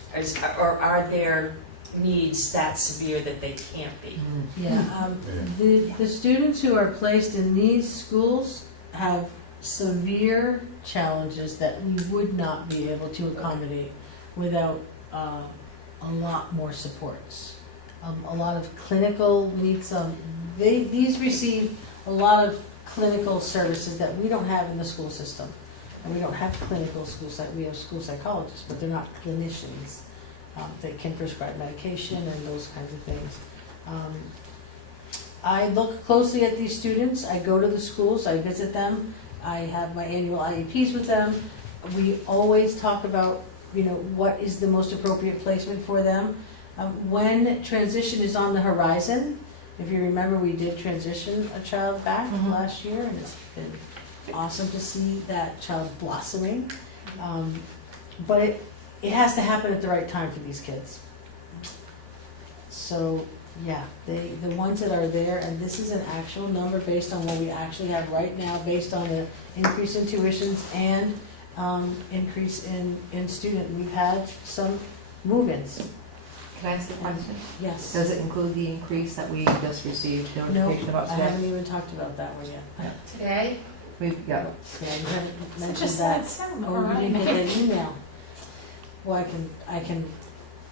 Or are there needs that severe that they can't be? Yeah, the students who are placed in these schools have severe challenges that we would not be able to accommodate without a lot more supports. A lot of clinical needs, these receive a lot of clinical services that we don't have in the school system. And we don't have clinical we have school psychologists, but they're not clinicians. They can prescribe medication and those kinds of things. I look closely at these students. I go to the schools, I visit them. I have my annual IEPs with them. We always talk about, what is the most appropriate placement for them. When transition is on the horizon, if you remember, we did transition a child back last year, and it's been awesome to see that child blossoming. But it has to happen at the right time for these kids. So, yeah, the ones that are there, and this is an actual number based on what we actually have right now, based on the increase in tuitions and increase in student. We've had some move-ins. Can I ask a question? Yes. Does it include the increase that we just received No, notification about I today? haven't even talked about that one yet. Today? We've got, Yeah, you haven't mentioned Just that. that sound, Oh, you didn't get that email. Well, I can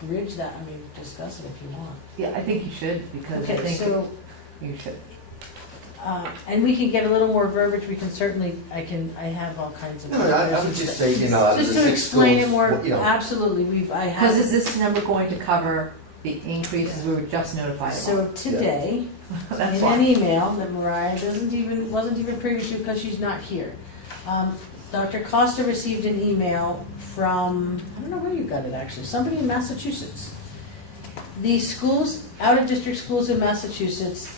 bridge that, I mean, discuss it if you want. yeah, I think you should, because I Okay, think so, you should. and we can get a little more verbiage, we can certainly, I have all kinds of. No, I would just say, you know, out of the Just to 6 explain it schools, more, you know, absolutely, Because is this number going to cover the increases we were just notified So about? today, That's in why. an email that Mariah wasn't even privy to because she's not here. Dr. Costa received an email from, I don't know where you got it actually, somebody in Massachusetts. The schools, out-of-district schools in Massachusetts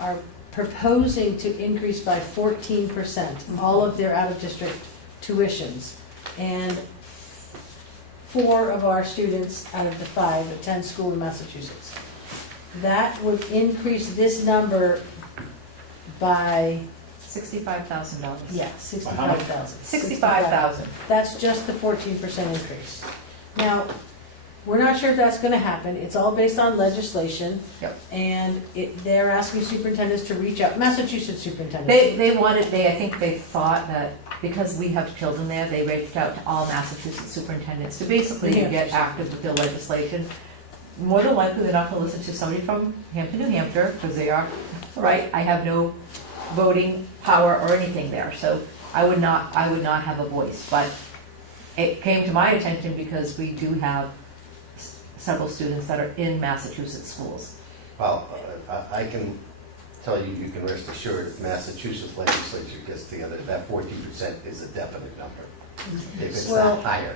are proposing to increase by 14% all of their out-of-district tuitions. And 4 of our students out of the 5 attend school in Massachusetts. That would increase this number by, $65,000. yeah, 65,000. 65,000. That's just the 14% increase. Now, we're not sure if that's gonna happen, it's all based on legislation. Yep. And they're asking superintendents to reach out, Massachusetts superintendents. I think they thought that because we have children there, they reached out to all Massachusetts superintendents to basically Yeah. get active with their legislation. More than likely, they're not gonna listen to somebody from Hampton, New Hampshire, because they are, right, I have no voting power or anything there, so I would not have a voice. But it came to my attention because we do have several students that are in Massachusetts schools. well, I can tell you, you can rest assured, if Massachusetts legislature gets together, that 14% is a definite number. If it's Well, not higher.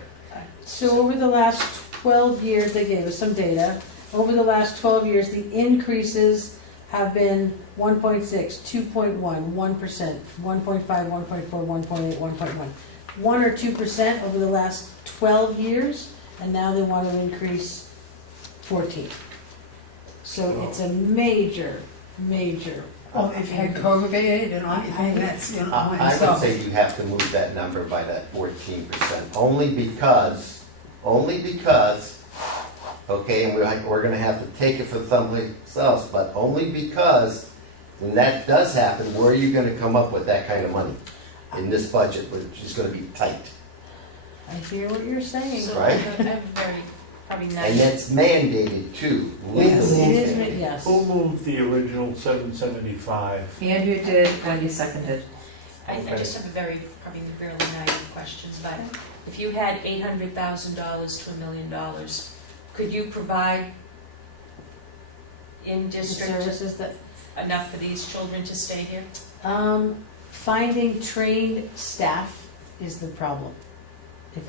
So over the last 12 years, they gave us some data, over the last 12 years, the increases have been 1.6, 2.1, 1%, 1.5, 1.4, 1.8, 1.1. 1 or 2% over the last 12 years, and now they want to increase 14. So it's a major. Oh, they've had COVID and everything, that's, you know, and I would so. say you have to move that number by that 14%, only because, okay, and we're gonna have to take it for someplace else, but only because when that does happen, where are you gonna come up with that kind of money in this budget, which is gonna be tight, I hear what you're saying. So Right. I have very, probably and nice. that's mandated too, Yes. legally. It is, yes. Who moved the original 775? Andrew did, Wendy seconded. I just have a very, probably fairly naive question, but if you had $800,000 to $1 million, could you provide The in-district services that, enough for these children to stay here? finding trained staff is the problem.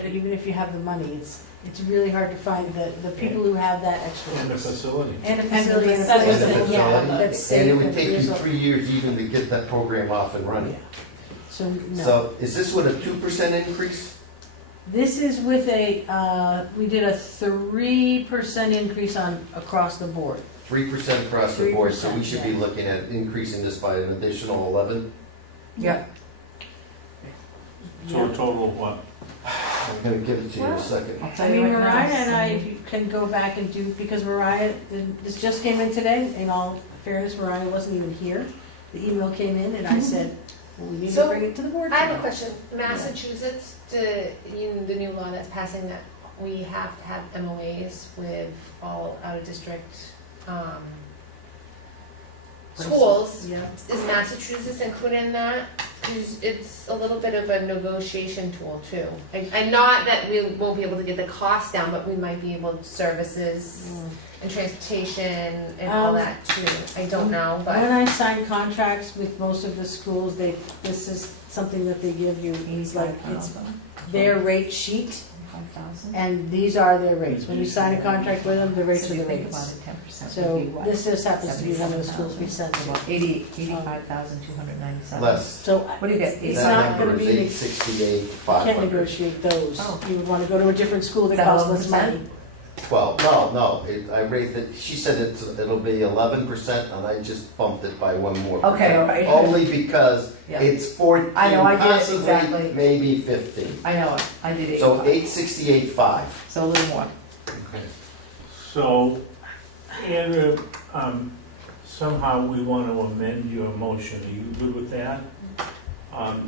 Even if you have the money, it's really hard to find the people who have that And the expertise. facility. And a facility, and a facility. And the facility, yeah, facility, that's safe. and it would take you There's a- 3 years even to get that program off and running. Yeah. So, no. So is this with a 2% increase? This is with we did a 3% increase across the board. 3% across the board, so we 3%, should be yeah. looking at increasing this by an additional 11? Yep. So a total of what? I'm gonna give it to you in a second. I'll I tell you mean, right now. Mariah and I, if you can go back and do, because Mariah, this just came in today, in all fairness, Mariah wasn't even here. The email came in and I said, well, we need to So, bring it to the board I have a today. question. Massachusetts, the new law that's passing that we have to have MOAs with all out-of-district schools. Yeah. Is Massachusetts included in that? Because it's a little bit of a negotiation tool too. And not that we won't be able to get the cost down, but we might be able to services and transportation and all that too. I don't know, When but I sign contracts with most of the schools, this is something that they give you, it's like, it's their rate sheet, and these are their rates. When you sign a contract with them, the rates So are you the think about rates. it, 10% So would be what? this just happens to be one of the schools we send to. About 85,297. Less. So What do you get? it's That not gonna number be, is you 868, can't 500. negotiate those. Oh. You would wanna go to a different school that Is that costs less 11%? money. 12, no, I raised it, she said it'll be 11%, and I just bumped it by 1 more. Okay, all right. Only because Yeah. it's 14, I know, I did it possibly, exactly. maybe 15. I know it, I did So 85, 868.5. so a little more. Okay. So, Andrea, somehow we want to amend your motion. Are you good with that?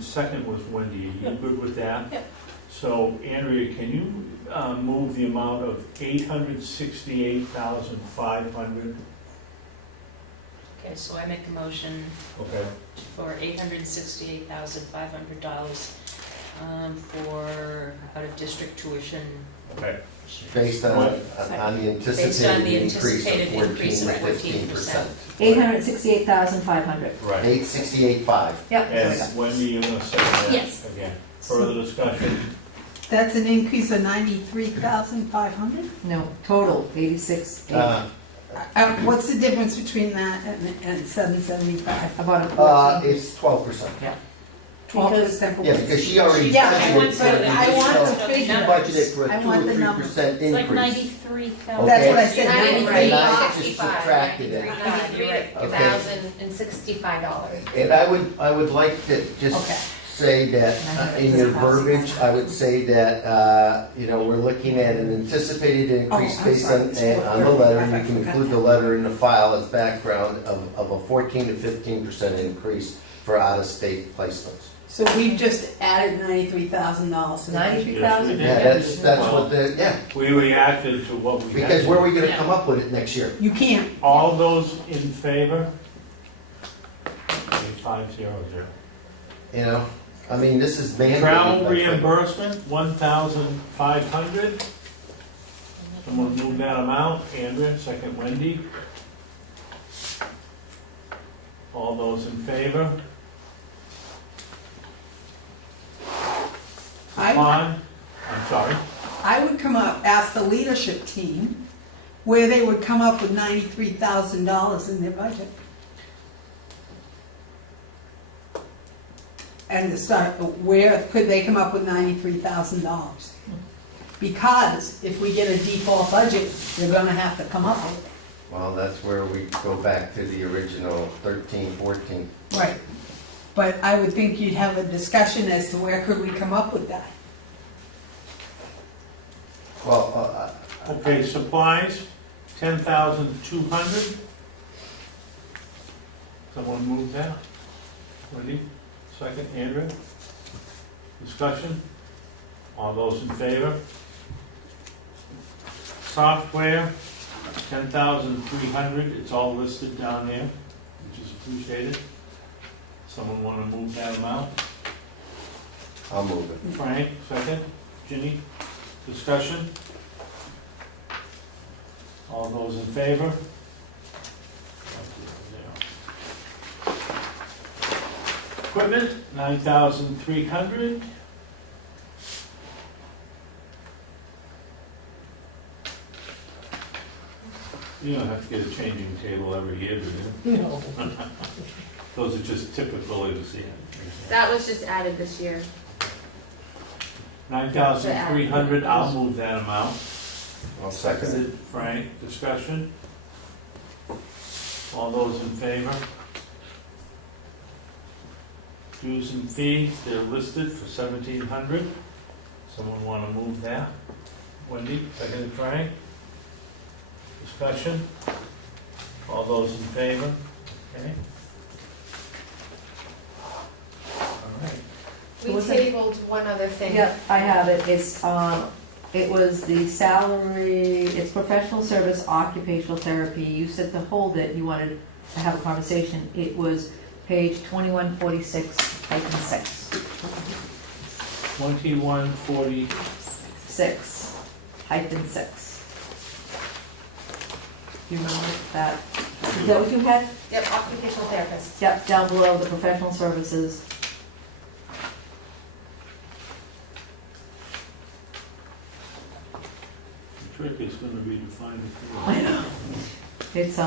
Second was Wendy. Are you good with that? Yep. So, Andrea, can you move the amount of $868,500? Okay, so I make a motion Okay. for $868,500 for out-of-district tuition. Okay. Based on the Based on anticipated the increase of anticipated 14 increase to of 15%. 868,500. Right. 868.5. Yep, there we go. And Wendy, you're going to say that Yes. again. Further discussion? That's an increase of 93,500? No, total, 86, What's the difference between that and 775? about a 14. It's 12%. 12%. Yeah, because she already Yeah, budgeted I want for the- an I want the additional- figure. She budgeted for a I 2 want or the 3% It's like increase. 93,000. That's what I Okay. said, And I 93,065. just subtracted it. $93,065. And I would like to just Okay. say that in your verbiage, I would say that, we're looking at an anticipated increase I'm based sorry, on it's on the letter. You 435, can I include the letter in the file as background of a 14 to 15% increase for out-of-state placements. So we've just added $93,000 to the budget. 93,000? Yeah, that's what We reacted to what we had. because where are we gonna come up with it next year? You can't. All those in favor? Okay, 500. I mean, this is mandated. Travel by- reimbursement, 1,500. Someone move that amount. Andrea, second Wendy. All those in favor? On, I'm sorry. I would ask the leadership team where they would come up with $93,000 in their budget. And to start, where could they come up with $93,000? Because if we get a default budget, they're gonna have to come up with it. Well, that's where we go back to the original 13, 14. Right. But I would think you'd have a discussion as to where could we come up with that? Well, Okay, supplies, 10,200. Someone move that. Wendy, second. Andrea. Discussion. All those in favor? Software, 10,300. It's all listed down there, which is appreciated. Someone want to move that amount? I'll move it. Frank, second. Ginny, discussion? All those in favor? Equipment, 9,300. You don't have to get a changing table every year, do you? No. Those are just typical of That was just added this year. 9,300, I'll move that amount. I'll second it. Seconded, Frank, discussion? All those in favor? Dues and fees, they're listed for 1,700. Someone want to move that? Wendy, seconded, Frank? Discussion? All those in favor? Okay. All right. We Was it- tabled one other thing. Yep, I have it. It was the salary, it's professional service, occupational therapy. You said to hold it, you wanted to have a conversation. It was page 2146, hyphen 6. 2140, 6, hyphen 6. Do you remember that? Is that what you had? Yep, occupational therapist. Yep, down below the professional services. the trick is going to be to find the. I know. It's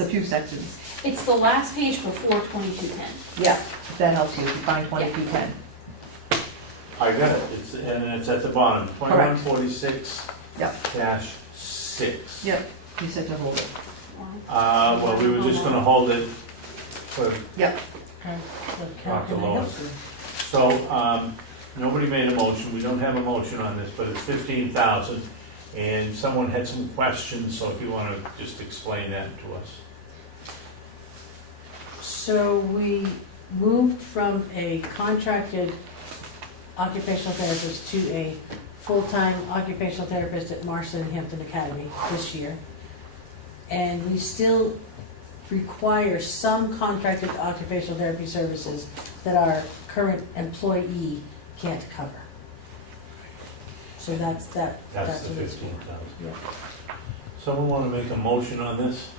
a few sections. It's the last page before 2210. Yeah, if that helps you, if you find 2210. I got it, and it's at the bottom, Correct. 2146 Yep. dash 6. Yep, you said to hold it. Well, we were just gonna hold it for Yep. Dr. Lois. So, nobody made a motion, we don't have a motion on this, but it's 15,000. And someone had some questions, so if you want to just explain that to us. So we moved from a contracted occupational therapist to a full-time occupational therapist at Marston and Hampton Academy this year. And we still require some contracted occupational therapy services that our current employee can't cover. So that's that. That's the what it's for. 15,000. Yeah. Someone want to make a motion on this?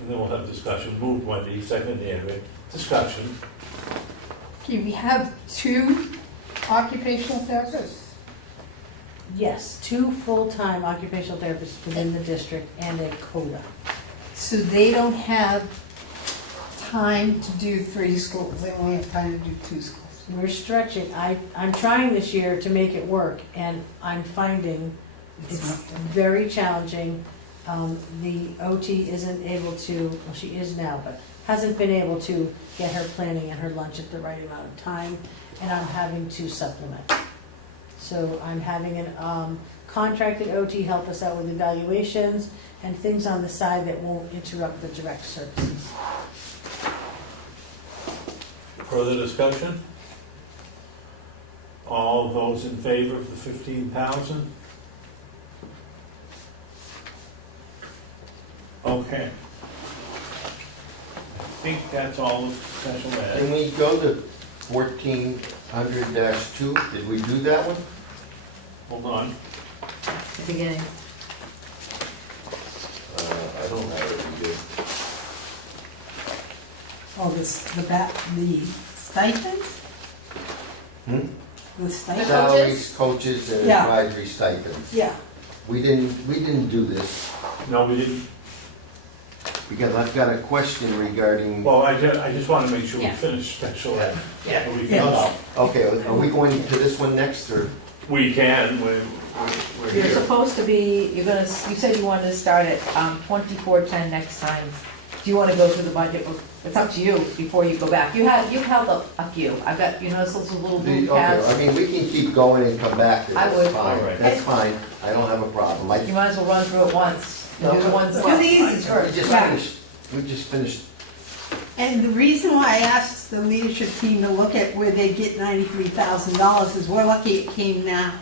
And then we'll have discussion. Moved Wendy, seconded Andrew. Discussion. Okay, we have 2 occupational therapists. Yes, 2 full-time occupational therapists within the district and a CODA. So they don't have time to do 3 schools, they only have time to do 2 schools. We're stretching. I'm trying this year to make it work, and I'm finding it's very challenging. The OT isn't able to, well, she is now, but hasn't been able to get her planning and her lunch at the right amount of time, and I'm having to supplement. So I'm having an contracted OT help us out with evaluations and things on the side that won't interrupt the direct services. Further discussion? All those in favor of the 15,000? Okay. I think that's all of special ed. Can we go to 1400-2? Did we do that one? Hold on. Beginning. I don't have it, we did. Oh, the stipends? Hmm? The stipends? Salaries, coaches, and Yeah. advisory stipends. Yeah. We didn't do this, No, we didn't. because I've got a question regarding, Well, I just want to make sure we Yeah. finish special ed. Yeah. We Yeah. can, okay, are we going to this one next, or? we can, we're You're here. supposed to be, you said you wanted to start at 2410 next time. Do you want to go through the budget? It's up to you before you go back. You've held up a few. I've got, you notice those little blue Okay, I tabs? mean, we can keep going and come back to I this, would. fine, Alright. that's fine, I don't have a problem. You might as well run through it once. Do the ones. Do the easy We first. just Yeah. finished, we just finished, And the reason why I asked the leadership team to look at where they get $93,000 is we're lucky it came now.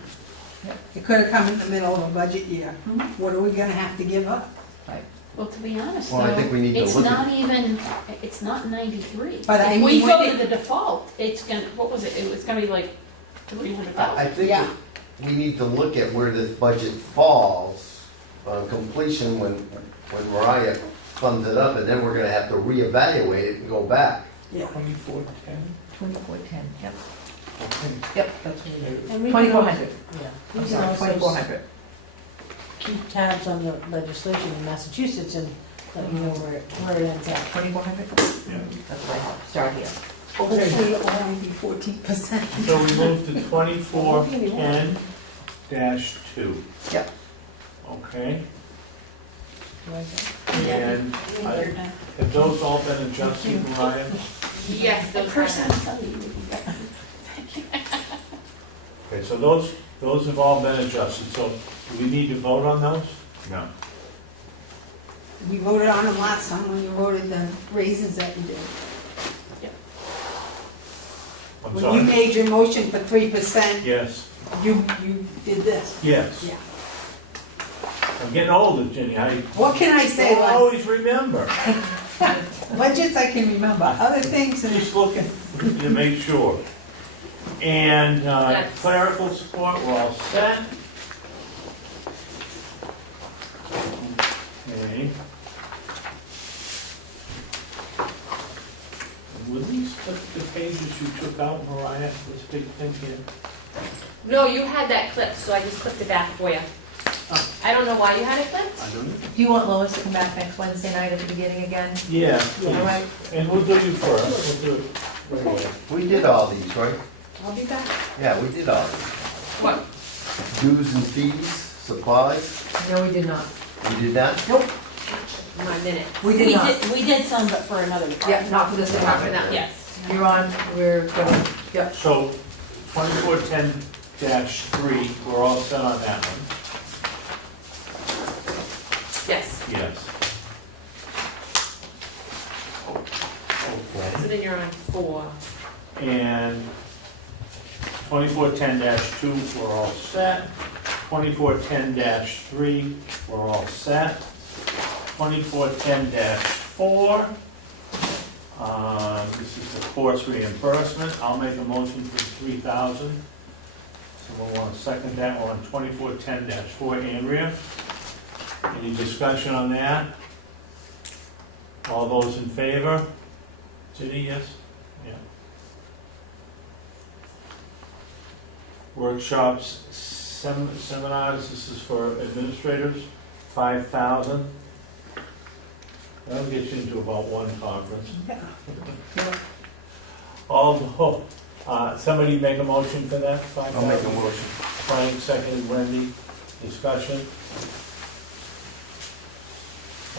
It could have come in the middle of a budget year. What are we gonna have to give up? Well, to be honest, Well, I think we need though, to it's look at- not even, it's not 93. But I If we mean, go with to it- the default, it's gonna, what was it? It was gonna be like I 300,000. think Yeah. we need to look at where this budget falls on completion when Mariah funds it up, and then we're gonna have to reevaluate it and go back. Yeah. 2410? 2410, yep. Okay. Yep, that's what it is. And we can also- 2400. Yeah. I'm We can sorry, also 2400. keep tabs on the legislation in Massachusetts and let you know where it ends up. 2400? Yeah. That's what I have. Start here. Okay, Hopefully it'll only be 14%. so we move to 2410-2. Yep. Okay, Right and have those all been adjusted, Mariah? Yes, The those person are. tell you. Okay, so those have all been adjusted, so do we need to vote on those? No. We voted on them last time when you voted the raises that you did. I'm When you sorry? made your motion for 3%, Yes, you did this. yes. Yeah. I'm getting older, Jenny, I What can I say, don't Les? always remember. Budgets I can remember, other things, Just looking to make sure. And Yes. clerical support, we're all set. Okay. And were these the pages you took out, Mariah, this big thing here? No, you had that clipped, so I just clipped it back for you. I don't know why you had it clipped. I don't know. Do you want Lois to come back next Wednesday night at the beginning again? Yeah, All please. right. And we'll do you first, we'll do it right away. We did all these, right? I'll be back. Yeah, we did all these. What? Dues and fees, supplies, No, we did not. we did that? My minute. We did not. We did some, but for another Yeah, department. not for this After department. that, yes. You're on, we're going, yep. So 2410-3, we're all set on that one. Yes, Yes. Okay. so then you're on 4. And 2410-2, we're all set. 2410-3, we're all set. 2410-4, this is the course reimbursement. I'll make a motion for 3,000. Someone want to second that? We're on 2410-4, Andrea. Any discussion on that? All those in favor? Ginny, yes? Yeah. Workshops, seminars, this is for administrators, 5,000. That'll get you into about one conference. Somebody make a motion for that, 5,000? I'll make a motion. Frank, seconded, Wendy, discussion.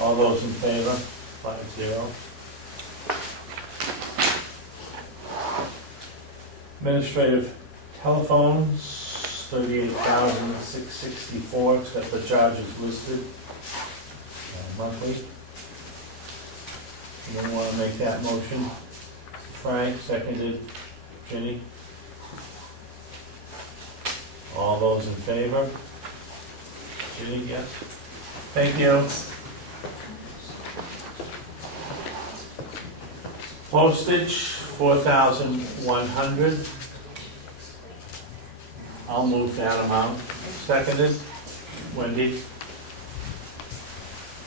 All those in favor, 5-0. Administrative telephones, 38,664, it's got the charges listed monthly. Anyone want to make that motion? Frank, seconded, Ginny. All those in favor? Ginny, yes? Thank you. Postage, 4,100. I'll move that amount. Seconded, Wendy.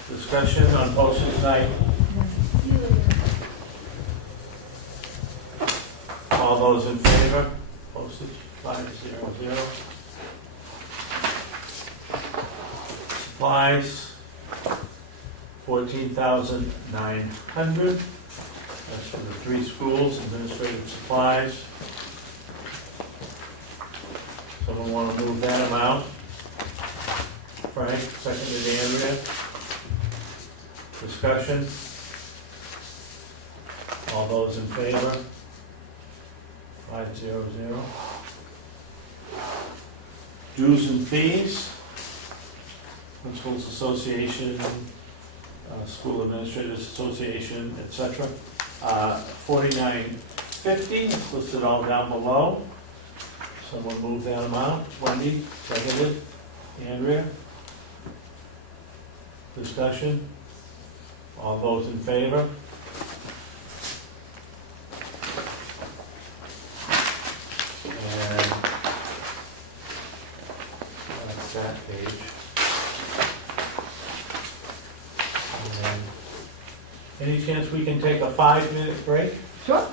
Discussion on postage night. All those in favor? Postage, 500. Supplies, 14,900. That's for the 3 schools, administrative supplies. Someone want to move that amount? Frank, seconded, Andrea. Discussion? All those in favor? 500. Dues and fees. Principals Association, School Administrators Association, etc. 4950, it's listed all down below. Someone move that amount. Wendy, seconded. Andrea. Discussion. All those in favor? And that's that page. And any chance we can take a 5-minute break? Sure.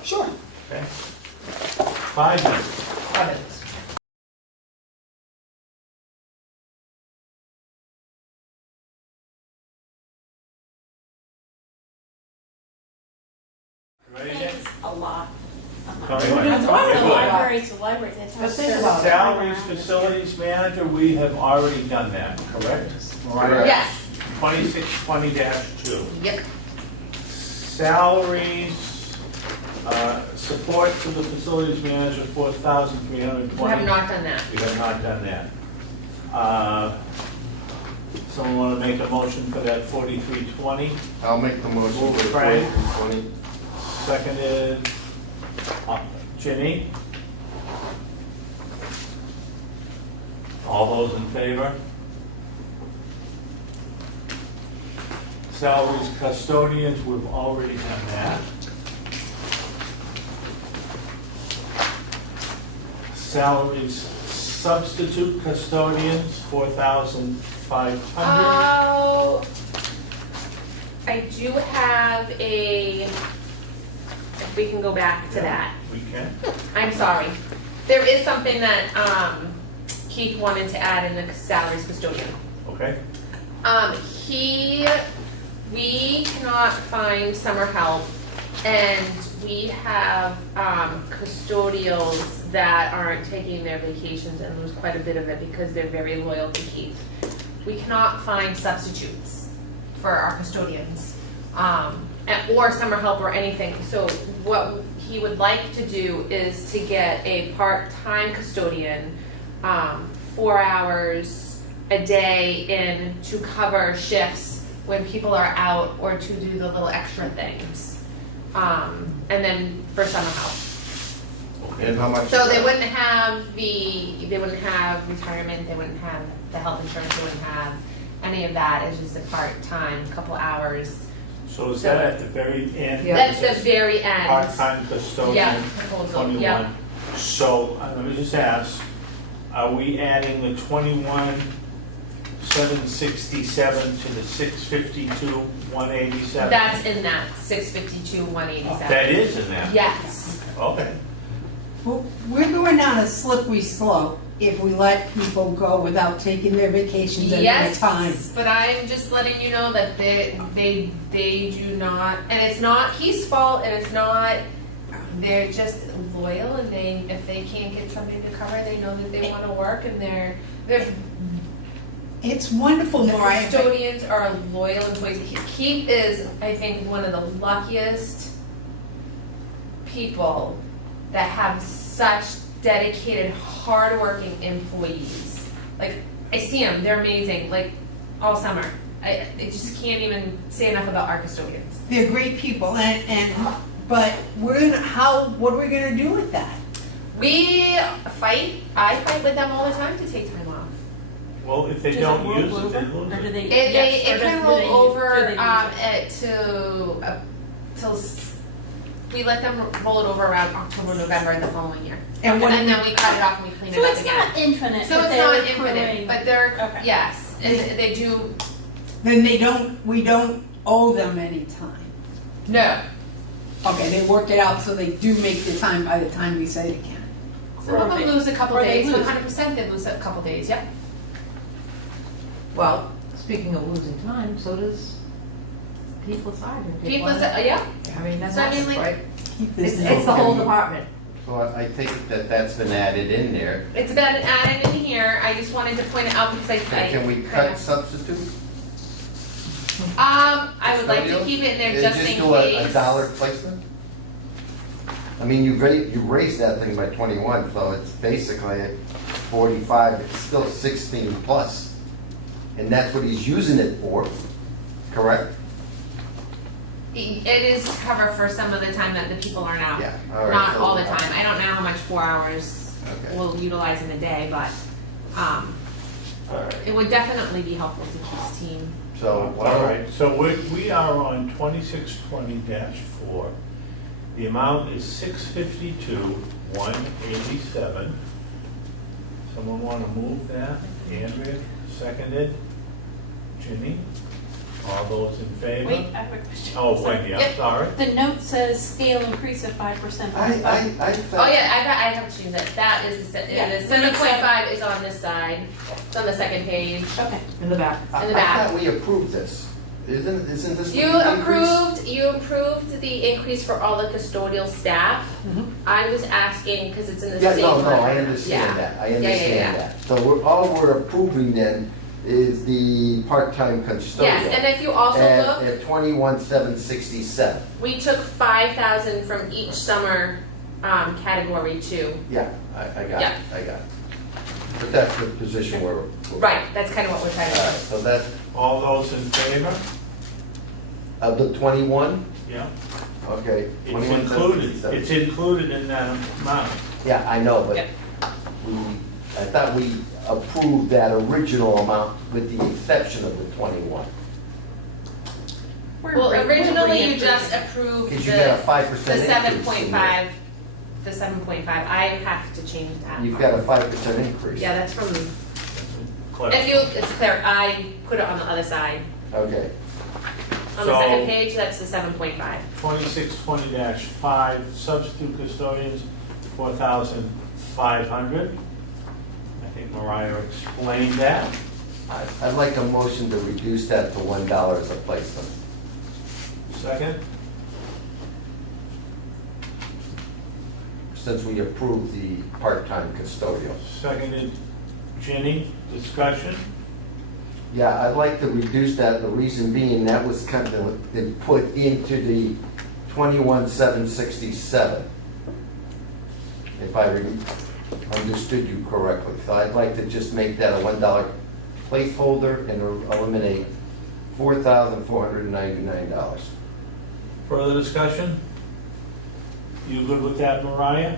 Okay. 5 minutes. 5 minutes. Ready yet? Thanks a lot. Tell me It's when. also Good. library to library, that's But think about it. Salaries, facilities manager, we have already done that, correct? Mariah? Yes. 2620-2. Yep. Salaries, support to the facilities manager, 4,320. We have not done that. We have not done that. Someone want to make a motion for that 4320? I'll make the motion Move for Frank. 20. Seconded, Ginny. All those in favor? Salaries custodians, we've already done that. Salaries substitute custodians, 4,500. Oh, I do have if we can go back to that. We can. I'm sorry. There is something that Keith wanted to add in the salaries custodian. Okay. We cannot find summer help, and we have custodials that aren't taking their vacations and lose quite a bit of it because they're very loyal to Keith. We cannot find substitutes for our custodians, or summer help or anything. So what he would like to do is to get a part-time custodian, 4 hours a day in to cover shifts when people are out or to do the little extra things. And then for summer help. And how much? So is they that? wouldn't have retirement, they wouldn't have the health insurance, they wouldn't have any of that. It's just a part-time, couple hours. So is that at the very end? Yeah. That's the very end. Part-time custodian, Yeah, proposal, 21. yeah. So, let me just ask, are we adding the 21,767 to the 652, 187? That's in that 652, 187. That is in that? Yes. Okay. Well, we're going down a slippery slope if we let people go without taking their vacations at their time. Yes, but I'm just letting you know that they do not, and it's not Keith's fault, and it's not, they're just loyal, and if they can't get something to cover, they know that they wanna work, and they're It's wonderful, the Nora. custodians are loyal employees. Keith is, I think, one of the luckiest people that have such dedicated, hardworking employees. Like, I see them, they're amazing, like, all summer. I just can't even say enough about our custodians. They're great people, but what are we gonna do with that? I fight with them all the time to take time off. Well, if they Does don't it roll use it, they over? lose Or do it. they? It yes, or can do roll they- over do they use till we let them roll it over around October, November the following year. And what- then we cut it off and we clean So it up it's again. not infinite, So but it's they're not accruing. infinite, but they're, Okay. yes, and they do, Then we don't owe them any time. no. Okay, they work it out so they do make the time by the time we say they can. Some of them lose a couple or they days, lose. 100% they lose a couple days, yep. Well, speaking of losing time, so does people sergeant. People, yeah, I mean, that's So I us, mean, like- right? Keep It's, this it's the whole Okay. department. So I take it that that's been added in there. it's been added in here, I just wanted to point it out because I. Can we cut substitute? I would like to keep it in there And just in do a case. dollar placement? I mean, you raised that thing by 21, so it's basically at 45, it's still 16 plus. And that's what he's using it for, correct? It is cover for some of the time that the people aren't out. Yeah, all right. Not so- all the time. I don't know how much 4 hours Okay. we'll utilize in a day, but All right. it would definitely be helpful to Keith's team. So, All right, so we are on 2620-4. The amount is 652,187. Someone want to move that? Andrea, seconded. Ginny? All those in favor? Wait, I have a question. Oh, Wendy, I'm Yep. sorry. The note says scale increase of 5%. I Oh thought, yeah, I have to change that. That is, the Yeah. 7.5 is on this side. It's on the second page. Okay. In the back. In the back. I thought we approved this. Isn't this You the increase? you approved the increase for all the custodial staff. I was asking, because it's in the Yeah, same. no, I line. understand Yeah. that, I yeah, yeah. understand that. So all we're approving then is the part-time custodial. Yes, and if you also look, At 21,767. we took 5,000 from each summer category too. Yeah, I got Yeah. it, I got it. But that's the position we're. Right, that's kind of what we're trying All to right, do. so that's, All those in favor? of the 21, Yeah. okay. It's 21,767. it's included in that amount. Yeah, I know, but Yep. I thought we approved that original amount with the exception of the 21. Well, originally you just approved Because you got a the 5% increase in there. 7.5, the 7.5. I have to change that. You've got a 5% increase. Yeah, that's from, Clarify. if you, it's clear, I put it on the other side. Okay, On the So- second page, that's the 7.5. 2620-5, substitute custodians, 4,500. I think Mariah explained that. I'd like a motion to reduce that to $1 as a placement. Second? Since we approved the part-time custodial. Seconded. Ginny, discussion? Yeah, I'd like to reduce that, the reason being that was kind of been put into the 21,767. If I understood you correctly. So I'd like to just make that a $1 placeholder and eliminate $4,499. Further discussion? You good with that, Mariah?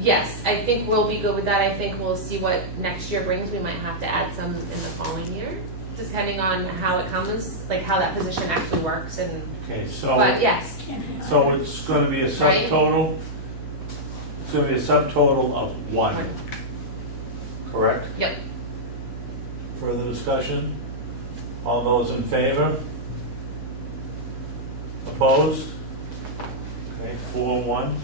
Yes, I think we'll be good with that. I think we'll see what next year brings. We might have to add some in the following year, depending on how it comes, like how that position actually works and, Okay, so, but yes. so it's gonna be a Right. subtotal, it's gonna be a subtotal of 1, correct? Yep. Further discussion? All those in favor? Opposed? Okay, 4-1.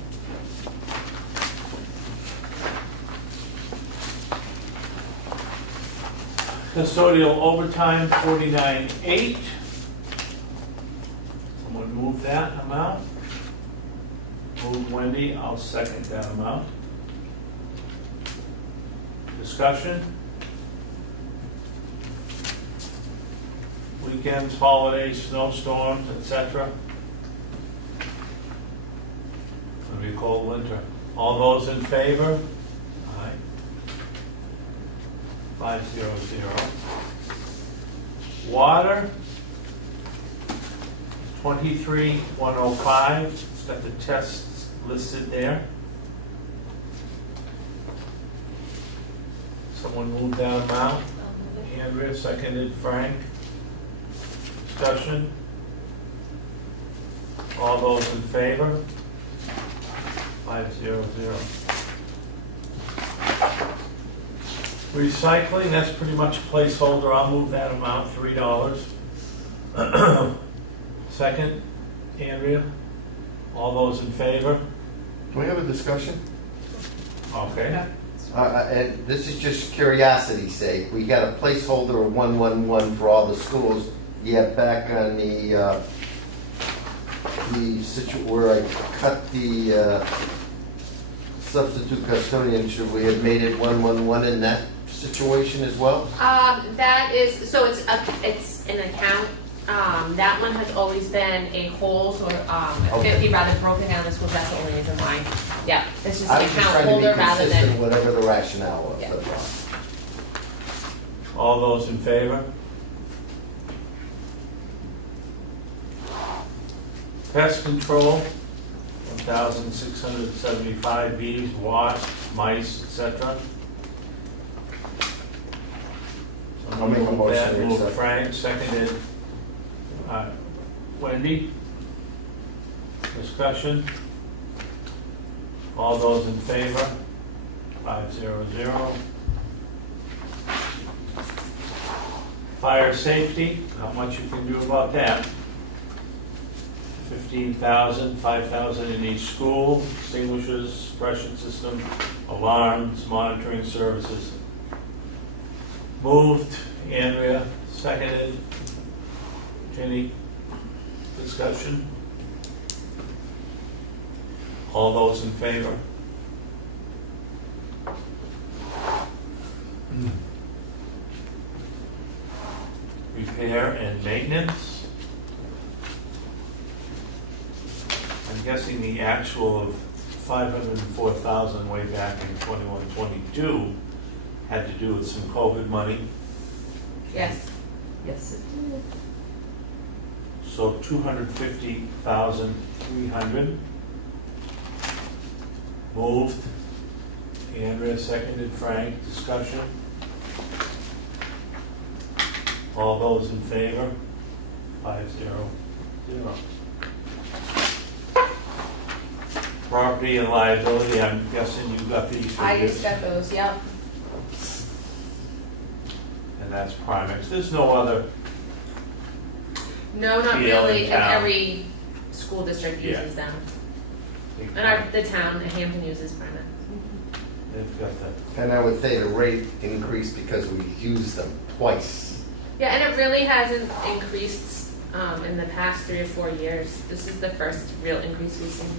Custodial overtime, 49.8. Someone move that amount. Move Wendy, I'll second that amount. Discussion? Weekends, holidays, snowstorms, etc. It'll be a cold winter. All those in favor? Aye. 500. Water, 23,105. It's got the tests listed there. Someone move that amount. Andrea, seconded. Frank. Discussion? All those in favor? 500. Recycling, that's pretty much a placeholder. I'll move that amount, $3. Second, Andrea. All those in favor? Can we have a discussion? Okay. And this is just curiosity's sake. We got a placeholder of 111 for all the schools. Yet back on the where I cut the substitute custodian, should we have made it 111 in that situation as well? That is, so it's an account. That one has always been a whole, so Okay. be rather broken down the schools. That's the only reason why. Yeah, it's just I an was just account trying to be holder rather consistent, than. whatever the rationale was. Yeah. That's all. All those in favor? Pest control, 1,675 bees, wasps, mice, etc. I'll make a motion to Move accept. Frank, seconded. Wendy? Discussion? All those in favor? 500. Fire safety, not much you can do about that. 15,000, 5,000 in each school, extinguishers, suppression system, alarms, monitoring services. Moved, Andrea, seconded. Any discussion? All those in favor? Repair and maintenance. I'm guessing the actual of 504,000 way back in 21-22 had to do with some COVID money. Yes. Yes, it did. So 250,300. Moved. Andrea, seconded. Frank, discussion. All those in favor? 500. Property and liability, I'm guessing you got these I figures. just got those, yep. And that's Primex. There's no other, No, not PL in really, and town. every school district Yeah. uses them. And the town, Hampton uses Primex. they've got the, And I would say the rate increased because we used them twice. Yeah, and it really hasn't increased in the past 3 or 4 years. This is the first real increase we've seen.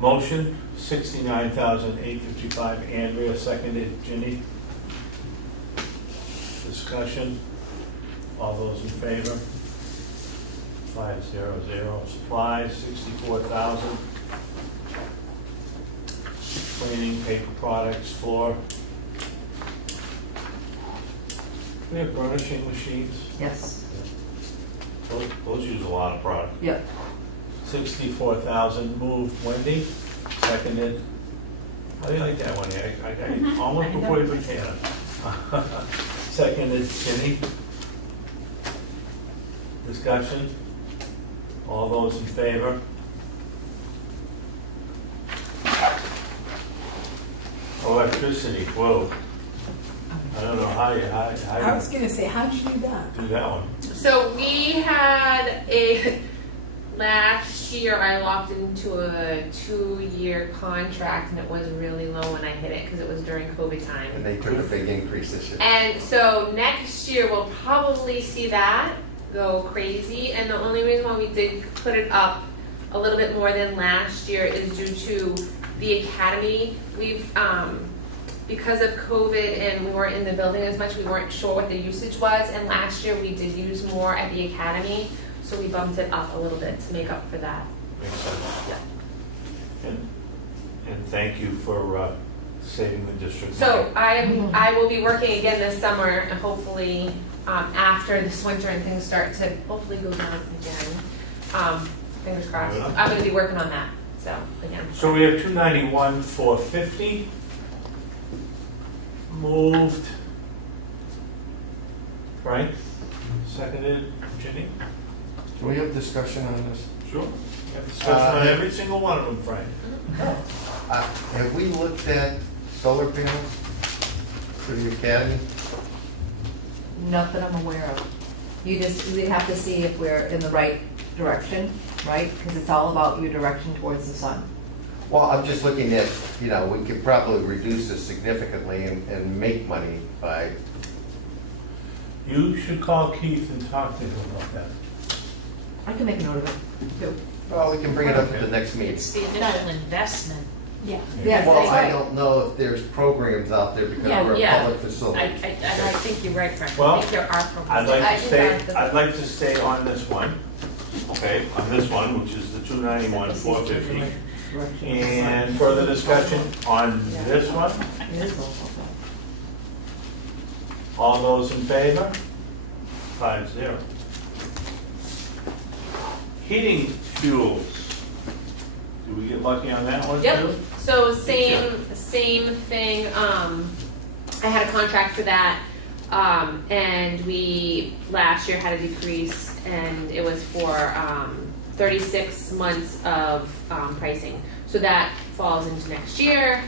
motion, 69,855. Andrea, seconded. Ginny? Discussion? All those in favor? 500. Supplies, 64,000. cleaning, paper products, floor. We have burnishing machines. Yes, Those use a lot of product. yep. 64,000 moved. Wendy, seconded. How do you like that one, I almost before you put Hannah. Seconded, Jenny. Discussion? All those in favor? Electricity, whoa. I don't know how I was gonna say, how'd you do that? you do that one. So we had last year I locked into a 2-year contract and it was really low when I hit it because it was during COVID time. And they took a big increase this year. And so next year we'll probably see that go crazy. And the only reason why we did put it up a little bit more than last year is due to the academy. We've, because of COVID and we weren't in the building as much, we weren't sure what the usage was. And last year we did use more at the academy, so we bumped it up a little bit to make up for that. Makes sense. Yeah. And thank you for saving the district. So money. I will be working again this summer and hopefully after this winter and things start to hopefully go down again. Fingers crossed. Yeah. I'm gonna be working on that, so again. So we have 291, 450. Moved. Frank, seconded. Ginny? Can we have discussion on this? Sure. We have discussion on every single one of them, Frank. Have we looked at solar panels for the academy? Not that I'm aware of. We have to see if we're in the right direction, right? Because it's all about your direction towards the sun. Well, I'm just looking at, we could probably reduce this significantly and make money by, You should call Keith and talk to him about that. I can make a note of it, too. well, we can bring it up at the next meeting. It's the initial investment. Yeah. Yes, Well, that's I right. don't know if there's programs out there because Yeah, we're a yeah. public I facility. think you're right, Frank. Well, I think there are programs. I'd I like to think stay, that's the- I'd like to stay on this one, okay, on this one, which is the 291, 450. And further discussion on this one? It is local. All those in favor? 5-0. Heating fuels. Did we get lucky on that one too? Yep, so same thing, I had a contract for that, and we last year had a decrease, and it was for, 36 months of, pricing. So that falls into next year,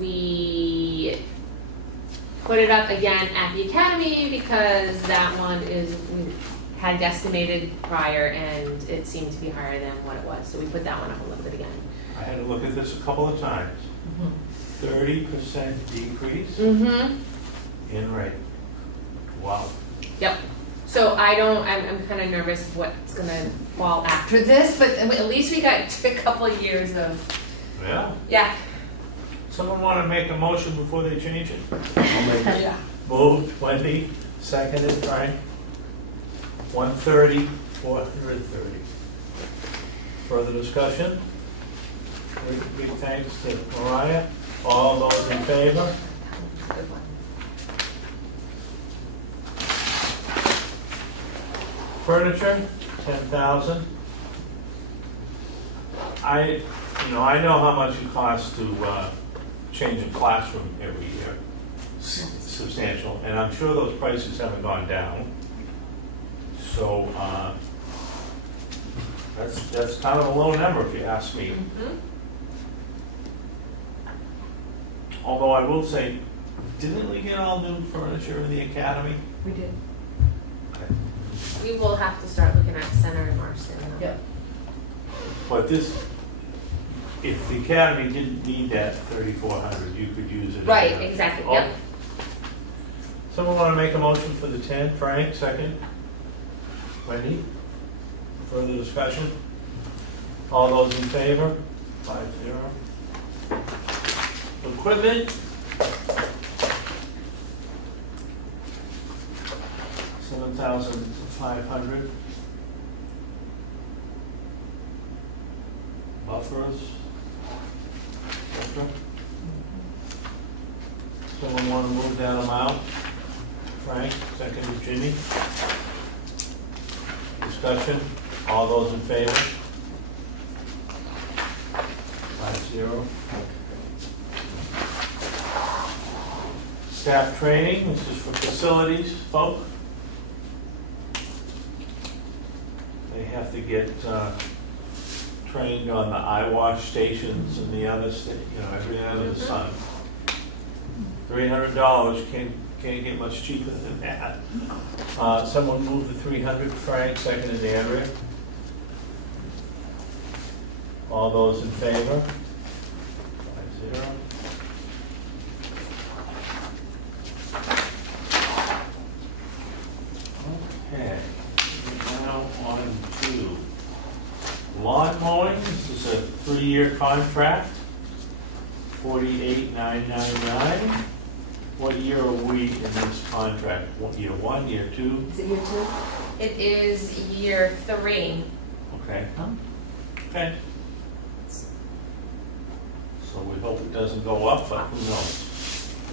we put it up again at the academy because that one we had guesstimated prior and it seemed to be higher than what it was, so we put that one up a little bit again. I had to look at this a couple of times. 30% decrease in rate. Wow. Yep. So I'm kind of nervous of what's gonna fall after this, but at least we got a couple of years of, Yeah. yeah. Someone want to make a motion before they change it? I'll make it. Yeah. Moved, Wendy, seconded, Frank. 130, 430. Further discussion? Big thanks to Mariah. All those in favor? Good one. Furniture, 10,000. I know how much it costs to change a classroom every year. Substantial, and I'm sure those prices haven't gone down. So, that's kind of a low number if you ask me. Although I will say, didn't we get all new furniture in the academy? We did. We will have to start looking at Center and Marston. Yep. But this, if the academy didn't need that 3,400, you could use it. as Right, a- exactly, Oh. yep. Someone want to make a motion for the 10? Frank, second. Wendy? Further discussion? All those in favor? 5-0. Equipment? 7,500. Buffers? extra. Someone wanna move that amount? Frank, second Ginny. Discussion, all those in favor? 5-0. Staff training, this is for facilities folk. They have to get trained on the eye wash stations and the other, everything under the sun. $300, can't get much cheaper than that. Someone move the 300, Frank, seconded Andrea. All those in favor? 5-0. Okay, now on to lawn mowing. This is a 3-year contract, $48,999. What year are we in this contract? What, year 1, year 2? Is it year 2? It is year 3. Okay. Oh. Okay. So we hope it doesn't go up, but who knows?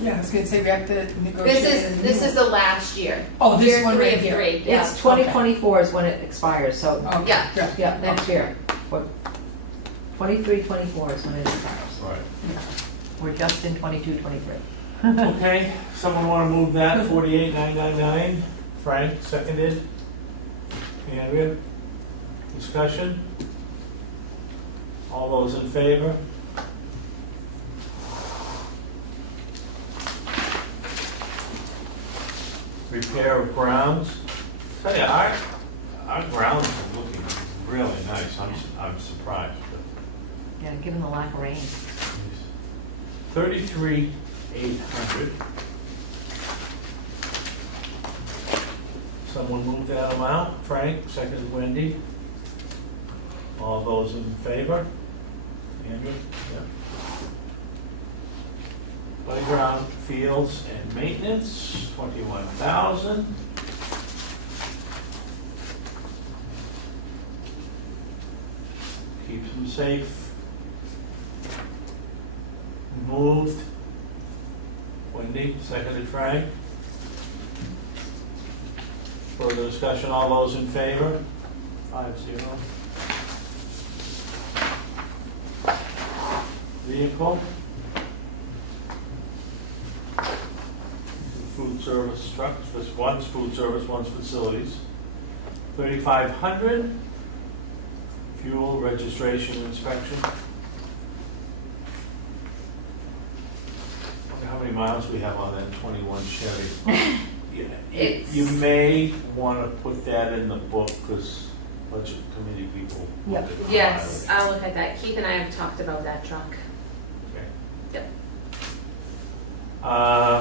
Yeah, I was gonna say we have to negotiate. This is the last year. Oh, this Year one 3 right of here. 3, yeah. It's 2024 is when it expires, so, Okay, Yeah. yeah, next year. 23, 24 is when it expires. Right. We're just in 22, 23. Okay, someone want to move that, 48,999? Frank, seconded. Andrea? Discussion? All those in favor? Repair of grounds. Tell you, our grounds are looking really nice. I'm surprised. Yeah, given the lack of rain. 33,800. Someone move that amount. Frank, second Wendy. All those in favor? Andrew? Yeah. Playground, fields, and maintenance, 21,000. Keeps them safe. Moved. Wendy, seconded Frank. Further discussion, all those in favor? 5-0. Vehicle. Food service trucks, this one's food service, one's facilities. 3,500. Fuel, registration, inspection. How many miles we have on that 21 Chevy? You may want to put that in the book because budget committee people. Yep. look at the Yes, mileage. I'll look at that. Keith and I have talked about that truck. Okay. Yep.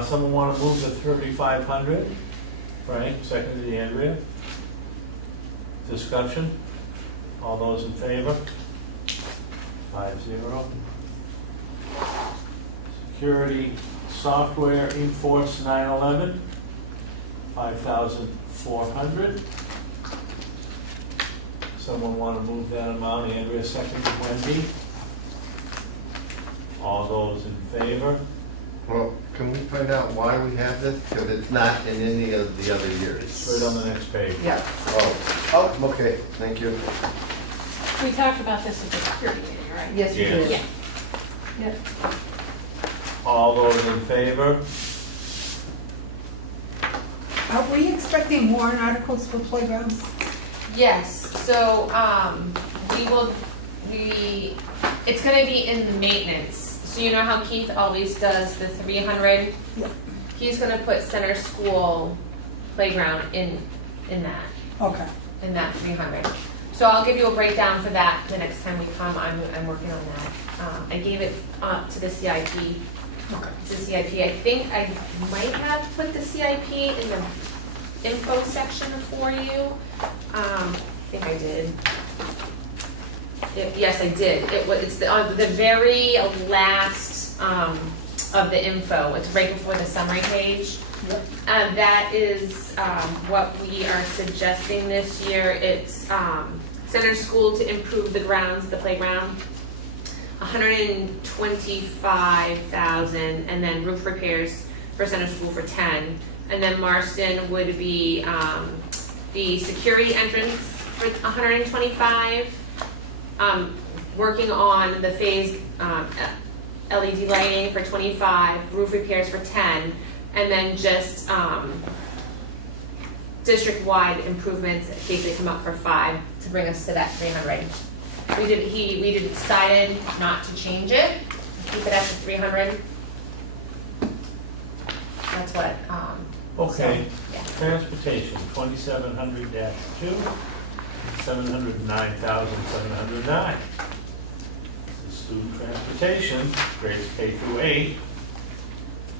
Someone want to move to 3,500? Frank, seconded Andrea. Discussion? All those in favor? 5-0. Security software, Enforce 911, 5,400. Someone want to move that amount? Andrea, seconded Wendy. All those in favor? Well, can we find out why we have this? Because it's not in any of the other years. It's right on the next page. Yeah. Oh, okay, thank you. We talked about this at the security meeting, right? Yes, you Yes. did. Yeah. Yep. All those in favor? Are we expecting warrant articles for playgrounds? Yes, so, it's gonna be in the maintenance. So you know how Keith always does the 300? Yeah. He's gonna put center school playground in that, Okay. in that 300. So I'll give you a breakdown for that the next time we come. I'm working on that. I gave it to the CIP. Okay. The CIP, I think I might have put the CIP in the info section for you. I think I did. Yes, I did. It's on the very last of the info. It's right before the summary page. Yep. That is what we are suggesting this year. It's center school to improve the grounds, the playground. $125,000, and then roof repairs for Center School for 10. And then Marston would be the security entrance for 125. Working on the phased LED lighting for 25, roof repairs for 10, and then just district-wide improvements in case they come up for 5 to bring us to that 300. We decided not to change it, keep it at the 300. That's what, Okay, yeah. transportation, 2700-2, 709,709. This is student transportation, grades K through 8.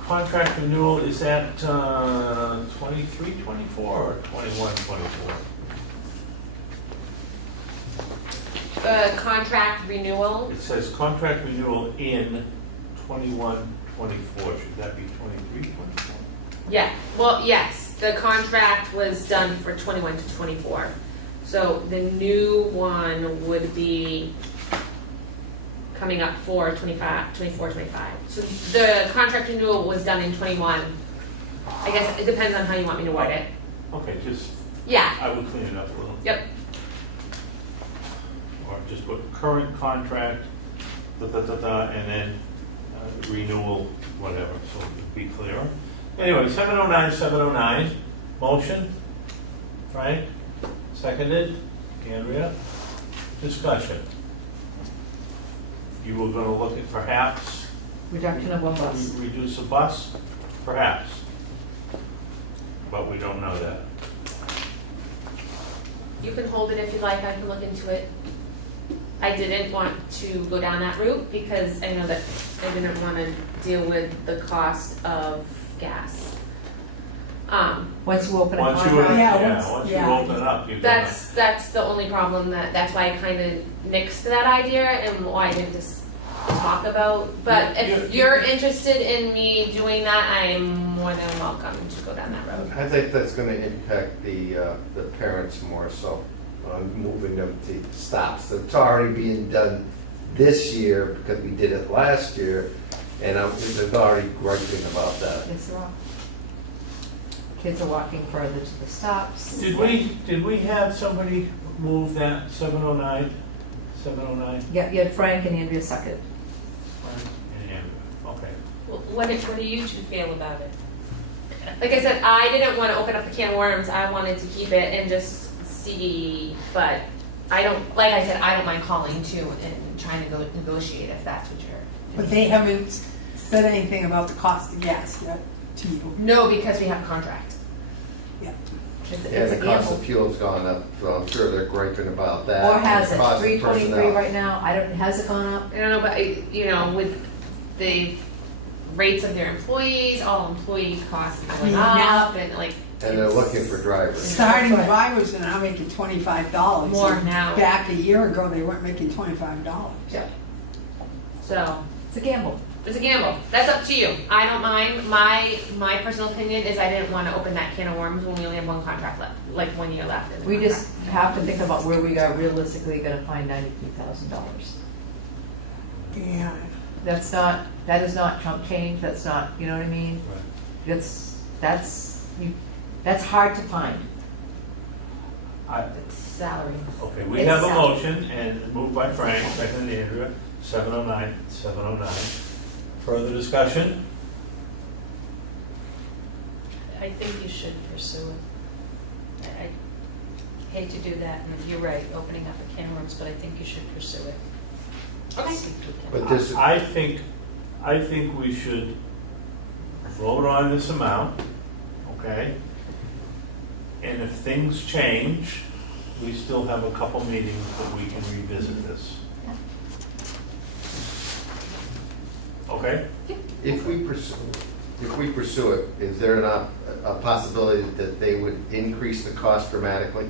Contract renewal is at 23-24 or 21-24? Contract renewal, It says contract renewal in 21-24. Should that be 23-24? yeah, well, yes, the contract was done for 21 to 24. So the new one would be coming up for 25, 24, 25. So the contract renewal was done in 21. I guess it depends on how you want me to word it. Okay, just, Yeah, I would clean it up a little. yep, Or just put current contract, and then renewal, whatever, so it'd be clearer. Anyway, 709, motion, Frank, seconded, Andrea, discussion. You were gonna look at perhaps Reduction of one bus. reduce a bus, perhaps, but we don't know that. you can hold it if you'd like, I can look into it. I didn't want to go down that route because I know that I didn't want to deal with the cost of gas. Once you open a Once you, contract. once you yeah. open it up, you're gonna. That's the only problem, that's why I kind of nixed that idea and why I didn't just talk about. But if you're interested in me doing that, I'm more than welcome to go down that road. I think that's gonna impact the parents more so, moving them to stops. It's already being done this year because we did it last year, and they're already griping about that. Yes, there are. Kids are walking further to the stops. Did we have somebody move that 709? Yeah, you had Frank and Andrea second. Okay. What do you two feel about it? Like I said, I didn't want to open up the can of worms. I wanted to keep it and just see, but I don't, like I said, I don't mind calling too and trying to go negotiate if that's what you're. But they haven't said anything about the cost of gas yet to you. No, because we have a contract. Yeah. It's Yeah, a the cost gamble. of fuel's gone up, so I'm sure they're griping about that. Or has The it? cost of 323 personnel. right now? Has it gone up? I don't know, but with the rates of their employees, all employee costs going Now- up and like. And they're it's looking for drivers. Starting Right. drivers are now making $25. More now. Back a year ago, they weren't making $25. So, It's a gamble. it's a gamble. That's up to you. I don't mind. My personal opinion is I didn't want to open that can of worms when we only have one contract left, like 1 year left. in the We just contract. have to think about where we are realistically gonna find $93,000. Yeah. That is not chump change, that's not, you know what I mean? That's hard to find. It's salary. Okay, we It's have a salary. motion and moved by Frank, seconded Andrea, 709. Further discussion? I think you should pursue it. I hate to do that, and you're right, opening up a can of worms, but I think you should pursue it. Okay. See if we can- But this, I think we should vote on this amount, okay? And if things change, we still have a couple meetings that we can revisit this. Okay? if we pursue it, is there not a possibility that they would increase the cost dramatically?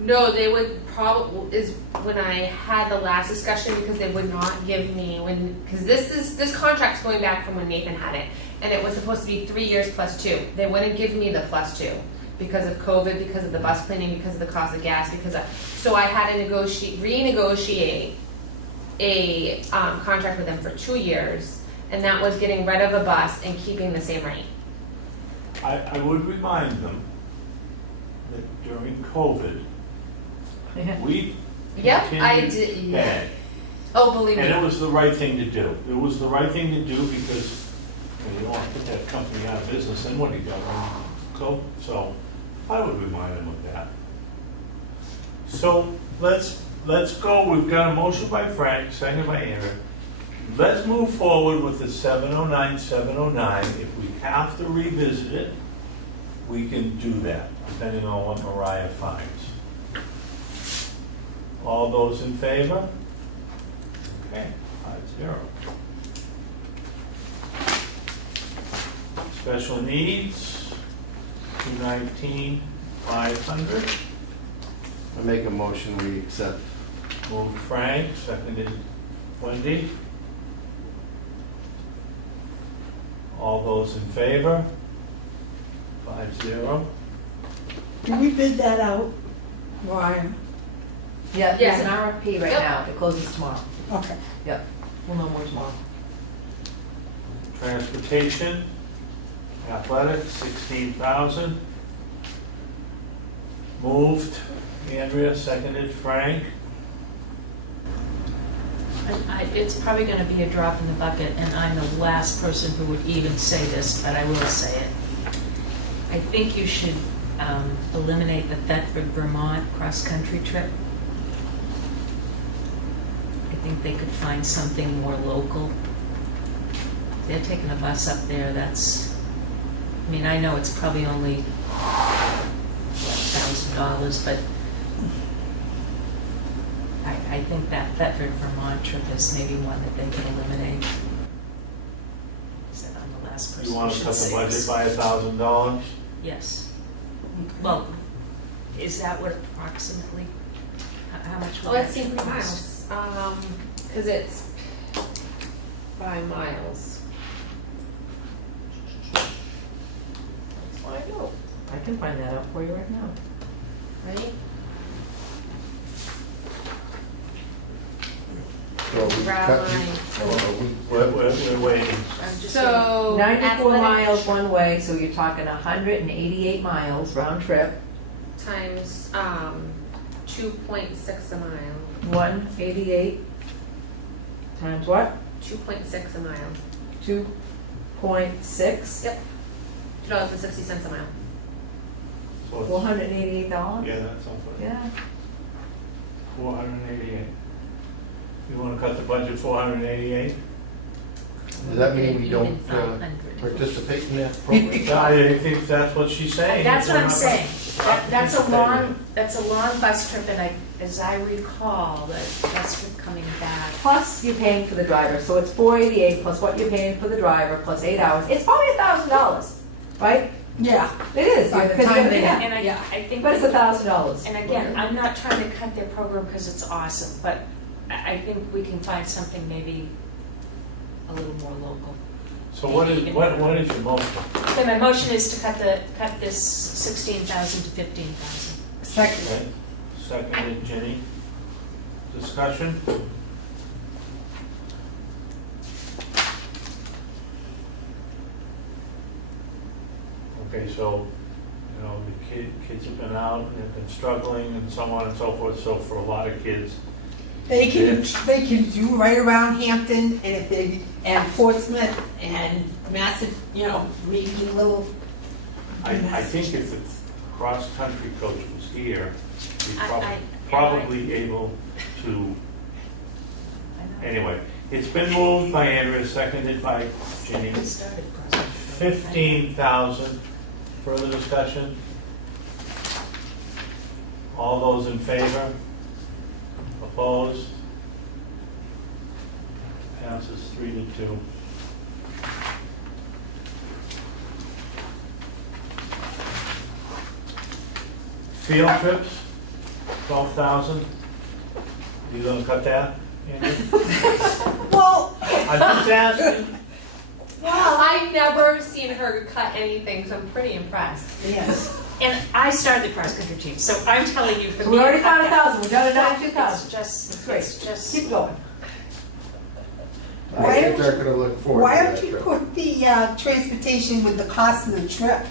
No, they would probably, is when I had the last discussion, because they would not give me, because this contract's going back from when Nathan had it, and it was supposed to be 3 years plus 2. They wouldn't give me the plus 2 because of COVID, because of the bus cleaning, because of the cost of gas, so I had to renegotiate a contract with them for 2 years, and that was getting rid of a bus and keeping the same rate. I would remind them that during COVID, we Yep, I continued did, to yeah. pay. Oh, believe And it me. was the right thing to do. It was the right thing to do because you don't want to put that company out of business, and what do you got? So I would remind them of that. So let's go. We've got a motion by Frank, second by Andrea. Let's move forward with the 709, 709. If we have to revisit it, we can do that, depending on what Mariah finds. All those in favor? Okay, 5-0. Special needs, 219, 500. I make a motion, we accept. Moved Frank, seconded Wendy. All those in favor? 5-0. Do we bid that out? Why? Yeah, there's an RFP right Yep. now, it closes tomorrow. Okay. Yep, we'll know more tomorrow. Transportation, athletics, 16,000. Moved Andrea, seconded Frank. It's probably gonna be a drop in the bucket, and I'm the last person who would even say this, but I will say it. I think you should eliminate the Thetford, Vermont cross-country trip. I think they could find something more local. They're taking a bus up there, that's, I mean, I know it's probably only $1,000, but I think that Thetford, Vermont trip is maybe one that they can eliminate. Said I'm the last person You who want to should cut the say budget this. by $1,000? Yes. Well, is that what approximately, how much Oh, would let's see that for cost? miles, cause it's by miles. Let's find out, I can find that out for you right now. right? So we Grab cut- mine. We're waiting. I'm just saying, So. 94 athletic miles one way, so you're talking 188 miles round trip, Times, 2.6 a mile, 188 times what? 2.6 a mile, 2.6? Yep. $2.60 a mile. So it's- $488? Yeah, that sounds right. Yeah. 488. You want to cut the budget 488? Does that mean we don't even 500. participate in that program? I think that's what she's saying. That's what We're I'm not saying. That's a participating. long bus trip, and as I recall, that bus trip coming back. Plus you're paying for the driver, so it's 488 plus what you're paying for the driver plus 8 hours. It's probably $1,000, right? Yeah. It is. By the because time you're- they- yeah. And I Yeah. think. But it's $1,000. And again, I'm not trying to cut their program because it's awesome, but I think we can find something maybe a little more local. So what is your motion? Okay, my motion is to cut this 16,000 to 15,000. Second. Okay. Seconded, Jenny. Discussion? Okay, so, you know, the kids have been out, and have been struggling and so on and so forth, so for a lot of kids, They can do right around Hampton and if they, and Portsmouth and maybe a little. I think if the cross-country coach was here, he'd I- probably able to, anyway. It's been moved by Andrea, seconded by Ginny. We started cross-country. 15,000. Further discussion? All those in favor? Opposed? Passes 3-2. Field trips, 12,000. You gonna cut that, Andrew? Well, I'm just asking. I've never seen her cut anything, so I'm pretty impressed. yes. And I started the cross-country team, so I'm telling you, for So me. we already found I- 1,000, we got a It's 92,000. just, Great. it's just. Keep going. Why Kids don't aren't gonna look forward Why to don't that you trip. put the transportation with the cost of the trip?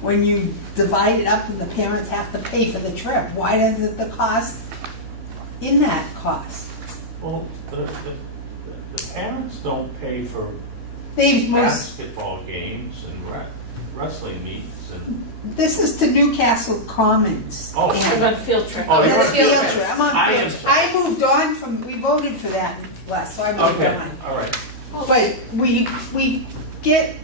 When you divide it up and the parents have to pay for the trip, why doesn't the cost in that cost? Well, the parents don't pay for They most, basketball games and wrestling meets and, this is to Newcastle Commons. oh, What about a field trip? Oh, That's you're- field trip, I'm on I field am trip. sorry. I moved on from, we voted for that last, so I moved okay, on. all right. But we get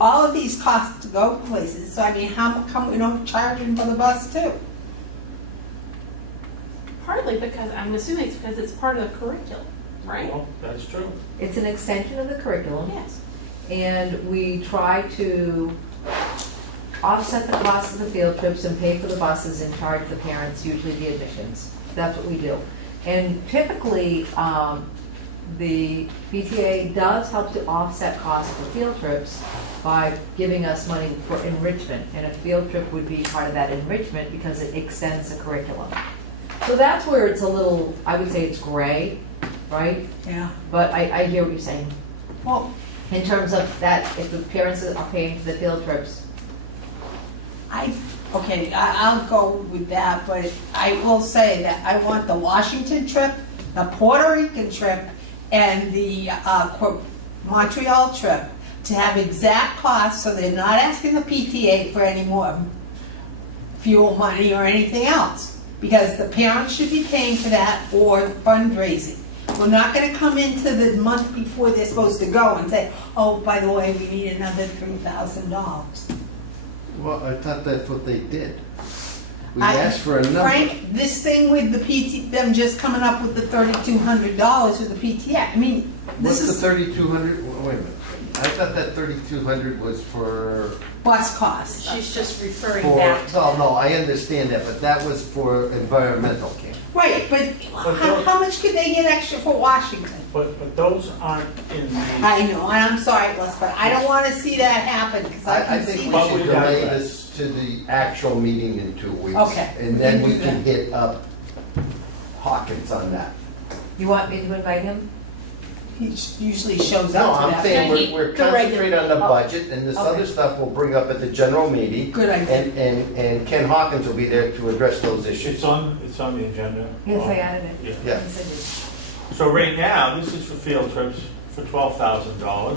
all of these costs to go places, so I mean, how come we don't charge them for the bus too? Partly because, I'm assuming it's because it's part of the curriculum, right? Well, that's true. It's an extension of the curriculum. Yes. And we try to offset the cost of the field trips and pay for the buses and charge the parents usually the admissions. That's what we do. And typically, the PTA does help to offset costs for field trips by giving us money for enrichment. And a field trip would be part of that enrichment because it extends the curriculum. So that's where it's a little, I would say it's gray, right? Yeah. But I hear what you're saying. Well, In terms of that, if the parents are paying for the field trips. I'll go with that, but I will say that I want the Washington trip, the Puerto Rican trip, and the Montreal trip to have exact costs, so they're not asking the PTA for any more fuel money or anything else. Because the parents should be paying for that or fundraising. We're not gonna come into the month before they're supposed to go and say, oh, by the way, we need another $3,000. Well, I thought that's what they did. We I- asked for a number. Frank, this thing with the them just coming up with the $3,200 with the PTA, I mean, this What's the is 3,200, wait a minute. I thought that 3,200 was for, bus costs. She's just referring for, back to. no, I understand that, but that was for environmental camp. Right, but how much could they get extra for Washington? But those aren't in the, I know, and I'm sorry, Les, but I don't wanna see that happen, because I I can think see we But should we have delay that. this to the actual meeting in 2 weeks. Okay, And then we we can can do hit up Hawkins on that. You want me to invite him? he usually shows No, up to I'm that. saying Yeah, we're the regular- concentrating on the oh, budget, and this okay. other stuff we'll bring up at the general meeting. Good idea. And Ken Hawkins will be there to address those issues. it's on the agenda. Yes, I added it. Yeah. Yeah. Yes, I did. So right now, this is for field trips for $12,000.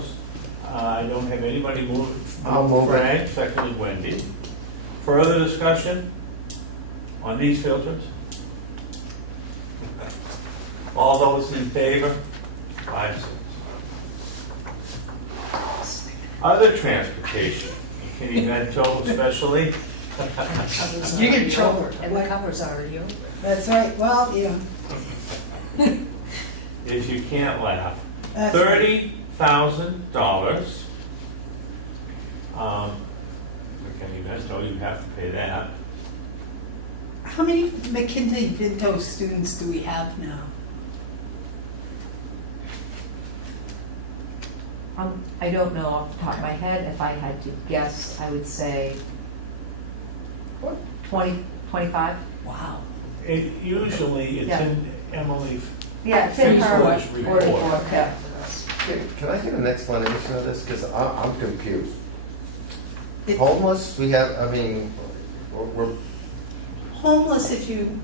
I don't have anybody move. I'll move it. Frank, seconded Wendy. Further discussion on these field trips? All those in favor? 5-6. Other transportation, can you add total especially? You can trouble. And the cover's already over. That's right, well, yeah. If you can't laugh. That's right. $30,000. Okay, you guys know you have to pay that. How many McKinsey-Vento students do we have now? I don't know off the top of my head. If I had to guess, I would say 20, 25. Wow. Usually it's Yeah. in Emily. Yeah, it's in her Facebook's report. report, yeah. Can I get an explanation of this? Because I'm confused. It- Homeless, we have, I mean, we're, Homeless, if you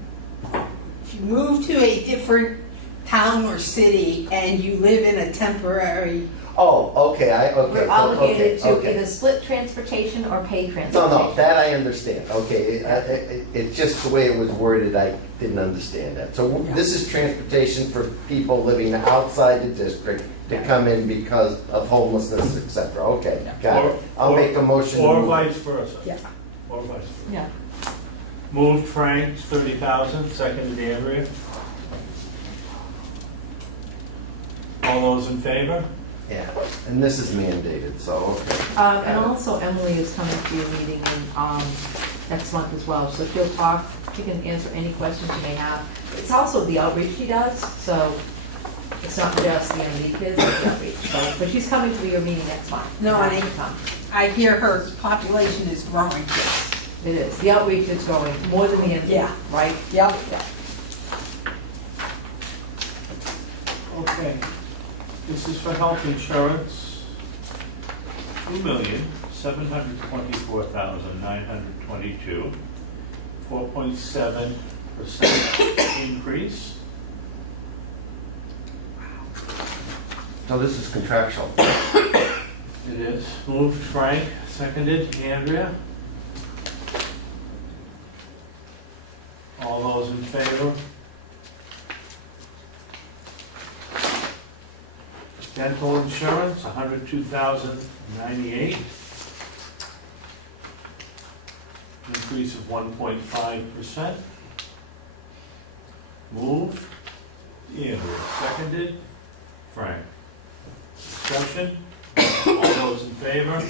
move to a different town or city and you live in a temporary, okay, okay. We're obligated to okay. either split transportation or pay No, transportation. that I understand, okay, it's just the way it was worded, I didn't understand that. So this is transportation for people living outside the district to come in because of homelessness, et cetera, okay, got it. I'll make a motion. to Or move. vice versa. Yeah. Or vice versa. Yeah. Moved Frank, 30,000, seconded Andrea. All those in favor? Yeah, and this is mandated, so, okay. And also Emily is coming to your meeting next month as well, so she'll talk, she can answer any questions you may have. It's also the outreach she does, so it's not just the MD kids, it's the outreach. So, but she's coming to your meeting next month. No, I She'll come. I hear her population is growing. It is, the outreach is growing more than the MD, Yeah. right? Yep. Okay. This is for health insurance, $2,724,922, 4.7% increase. So this is contractual. It is. Moved Frank, seconded Andrea. All those in favor? Dental insurance, $102,098. Increase of 1.5%. Moved. Andrea, seconded. Frank. Discussion? All those in favor?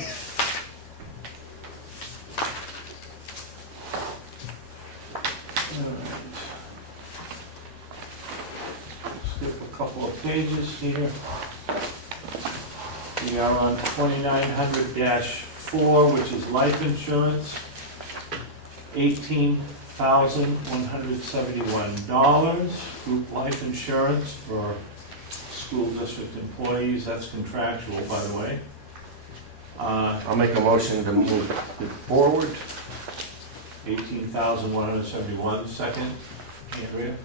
Skip a couple of pages here. We are on 2900-4, which is life insurance, $18,171. Group life insurance for school district employees, that's contractual, by the way. I'll make a motion to move it forward. 18,171, second. Andrea,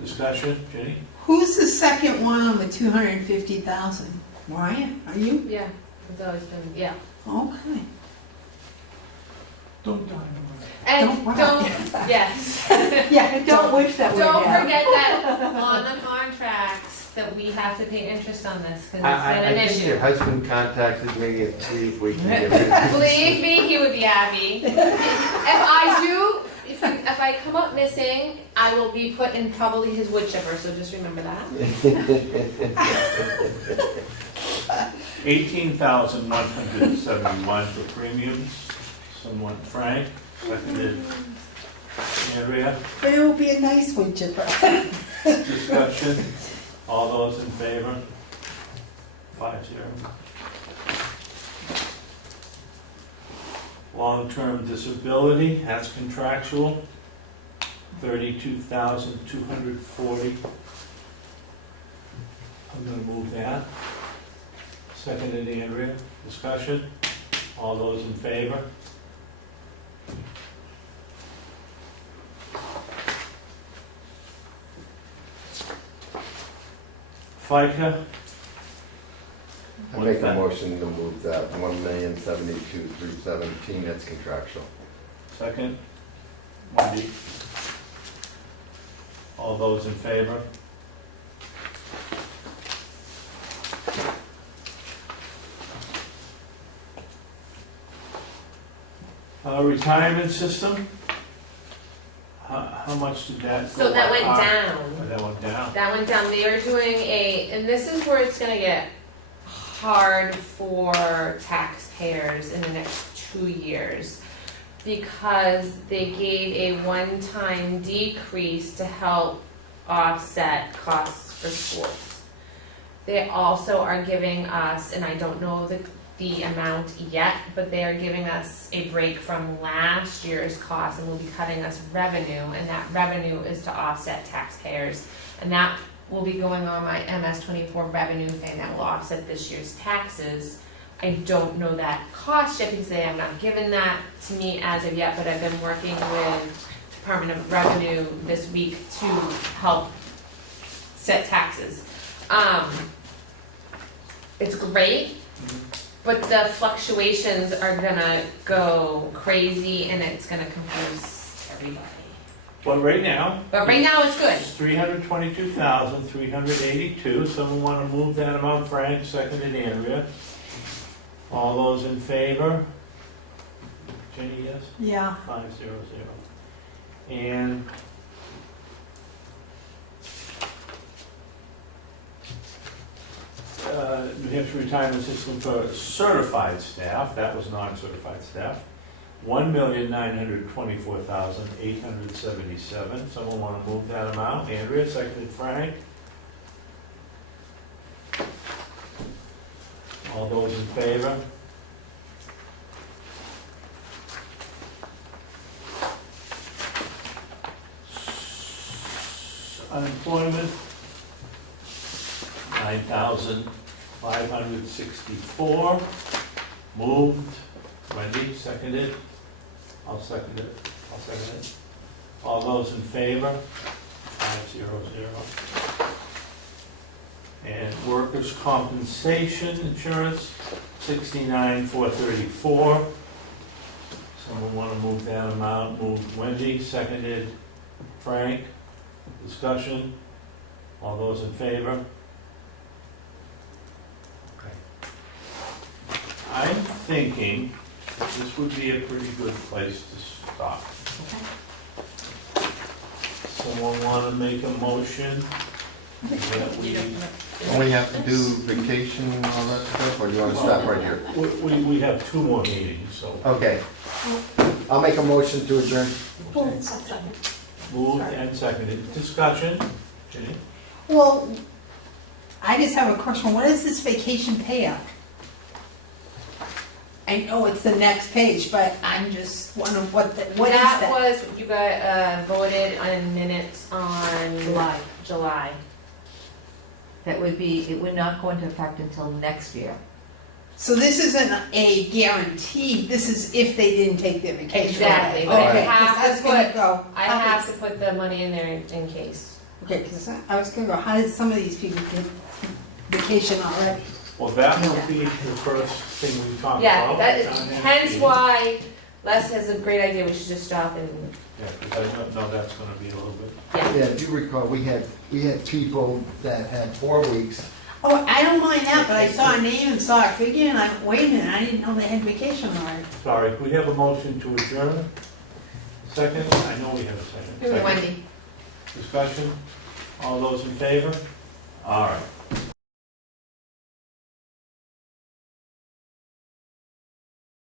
discussion, Jenny? Who's the second one on the 250,000? Ryan, are you? Yeah, it's always been, yeah. Okay. Don't die. And Don't worry. don't, yes. Yeah, Don't wish that would Don't happen. forget that on the contracts, that we have to pay interest on this, because it's been an I think your issue. husband contacted me and see if we can get it. Believe me, he would be happy. If I come up missing, I will be put in probably his wood chipper, so just remember that. 18,171 for premiums. Someone, Frank, seconded. Andrea, But it will be a nice one, Chipper. discussion. All those in favor? 5-0. Long-term disability, that's contractual, 32,240. I'm gonna move that. Seconded Andrea, discussion. All those in favor? FICA, I make a motion to move that 1,072,317, that's contractual. second. Wendy. All those in favor? Retirement system, how much did that go So that went up? down. Oh, that went down. That went down. They are doing and this is where it's gonna get hard for taxpayers in the next 2 years, because they gave a one-time decrease to help offset costs for schools. They also are giving us, and I don't know the amount yet, but they are giving us a break from last year's cost, and will be cutting us revenue, and that revenue is to offset taxpayers. And that will be going on my MS-24 revenue thing that will offset this year's taxes. I don't know that cost yet, because they have not given that to me as of yet, but I've been working with Department of Revenue this week to help set taxes. It's great, but the fluctuations are gonna go crazy, and it's gonna confuse everybody. But right now. But right now it's good. It's 322,382. Someone want to move that amount? Frank, seconded Andrea. All those in favor? Jenny, yes? Yeah. 500. And New Hampshire retirement system for certified staff, that was non-certified staff, 1,924,877. Someone want to move that amount? Andrea, seconded Frank. All those in favor? Unemployment, 9,000 $564. Moved, Wendy, seconded. I'll second it. All those in favor? 500. And workers' compensation insurance, $69,434. Someone want to move that amount? Moved Wendy, seconded Frank. Discussion? All those in favor? Okay. I'm thinking that this would be a pretty good place to stop. Someone want to make a motion that We have to do vacation and all that stuff, or do you want to stop right here? we have 2 more meetings, so Okay. I'll make a motion to adjourn. I'll second. moved and seconded. Discussion? Jenny? Well, I just have a question. What is this vacation payout? I know it's the next page, but I'm just wondering what is That that? was, you got voted on minutes on July. That would be, it would not go into effect until next year. So this isn't a guarantee. This is if they didn't take their vacation. Exactly, Okay, but I 'cause have I was to gonna put, go. I have to put the money in there in case. Okay, because I was gonna go. How did some of these people get vacation already? Well, that would be the first thing we talk Yeah, about. that is, hence why Les has a great idea, we should just stop and, Yeah, because I know that's gonna be a little bit. yeah. Yeah, if you recall, we had people that had 4 weeks. Oh, I don't mind that, but I saw a name and saw a figure, and I went, wait a minute, I didn't know they had vacation already. Sorry, we have a motion to adjourn. Second? I know we have a second. Second. Wendy. Discussion? All those in favor? All right.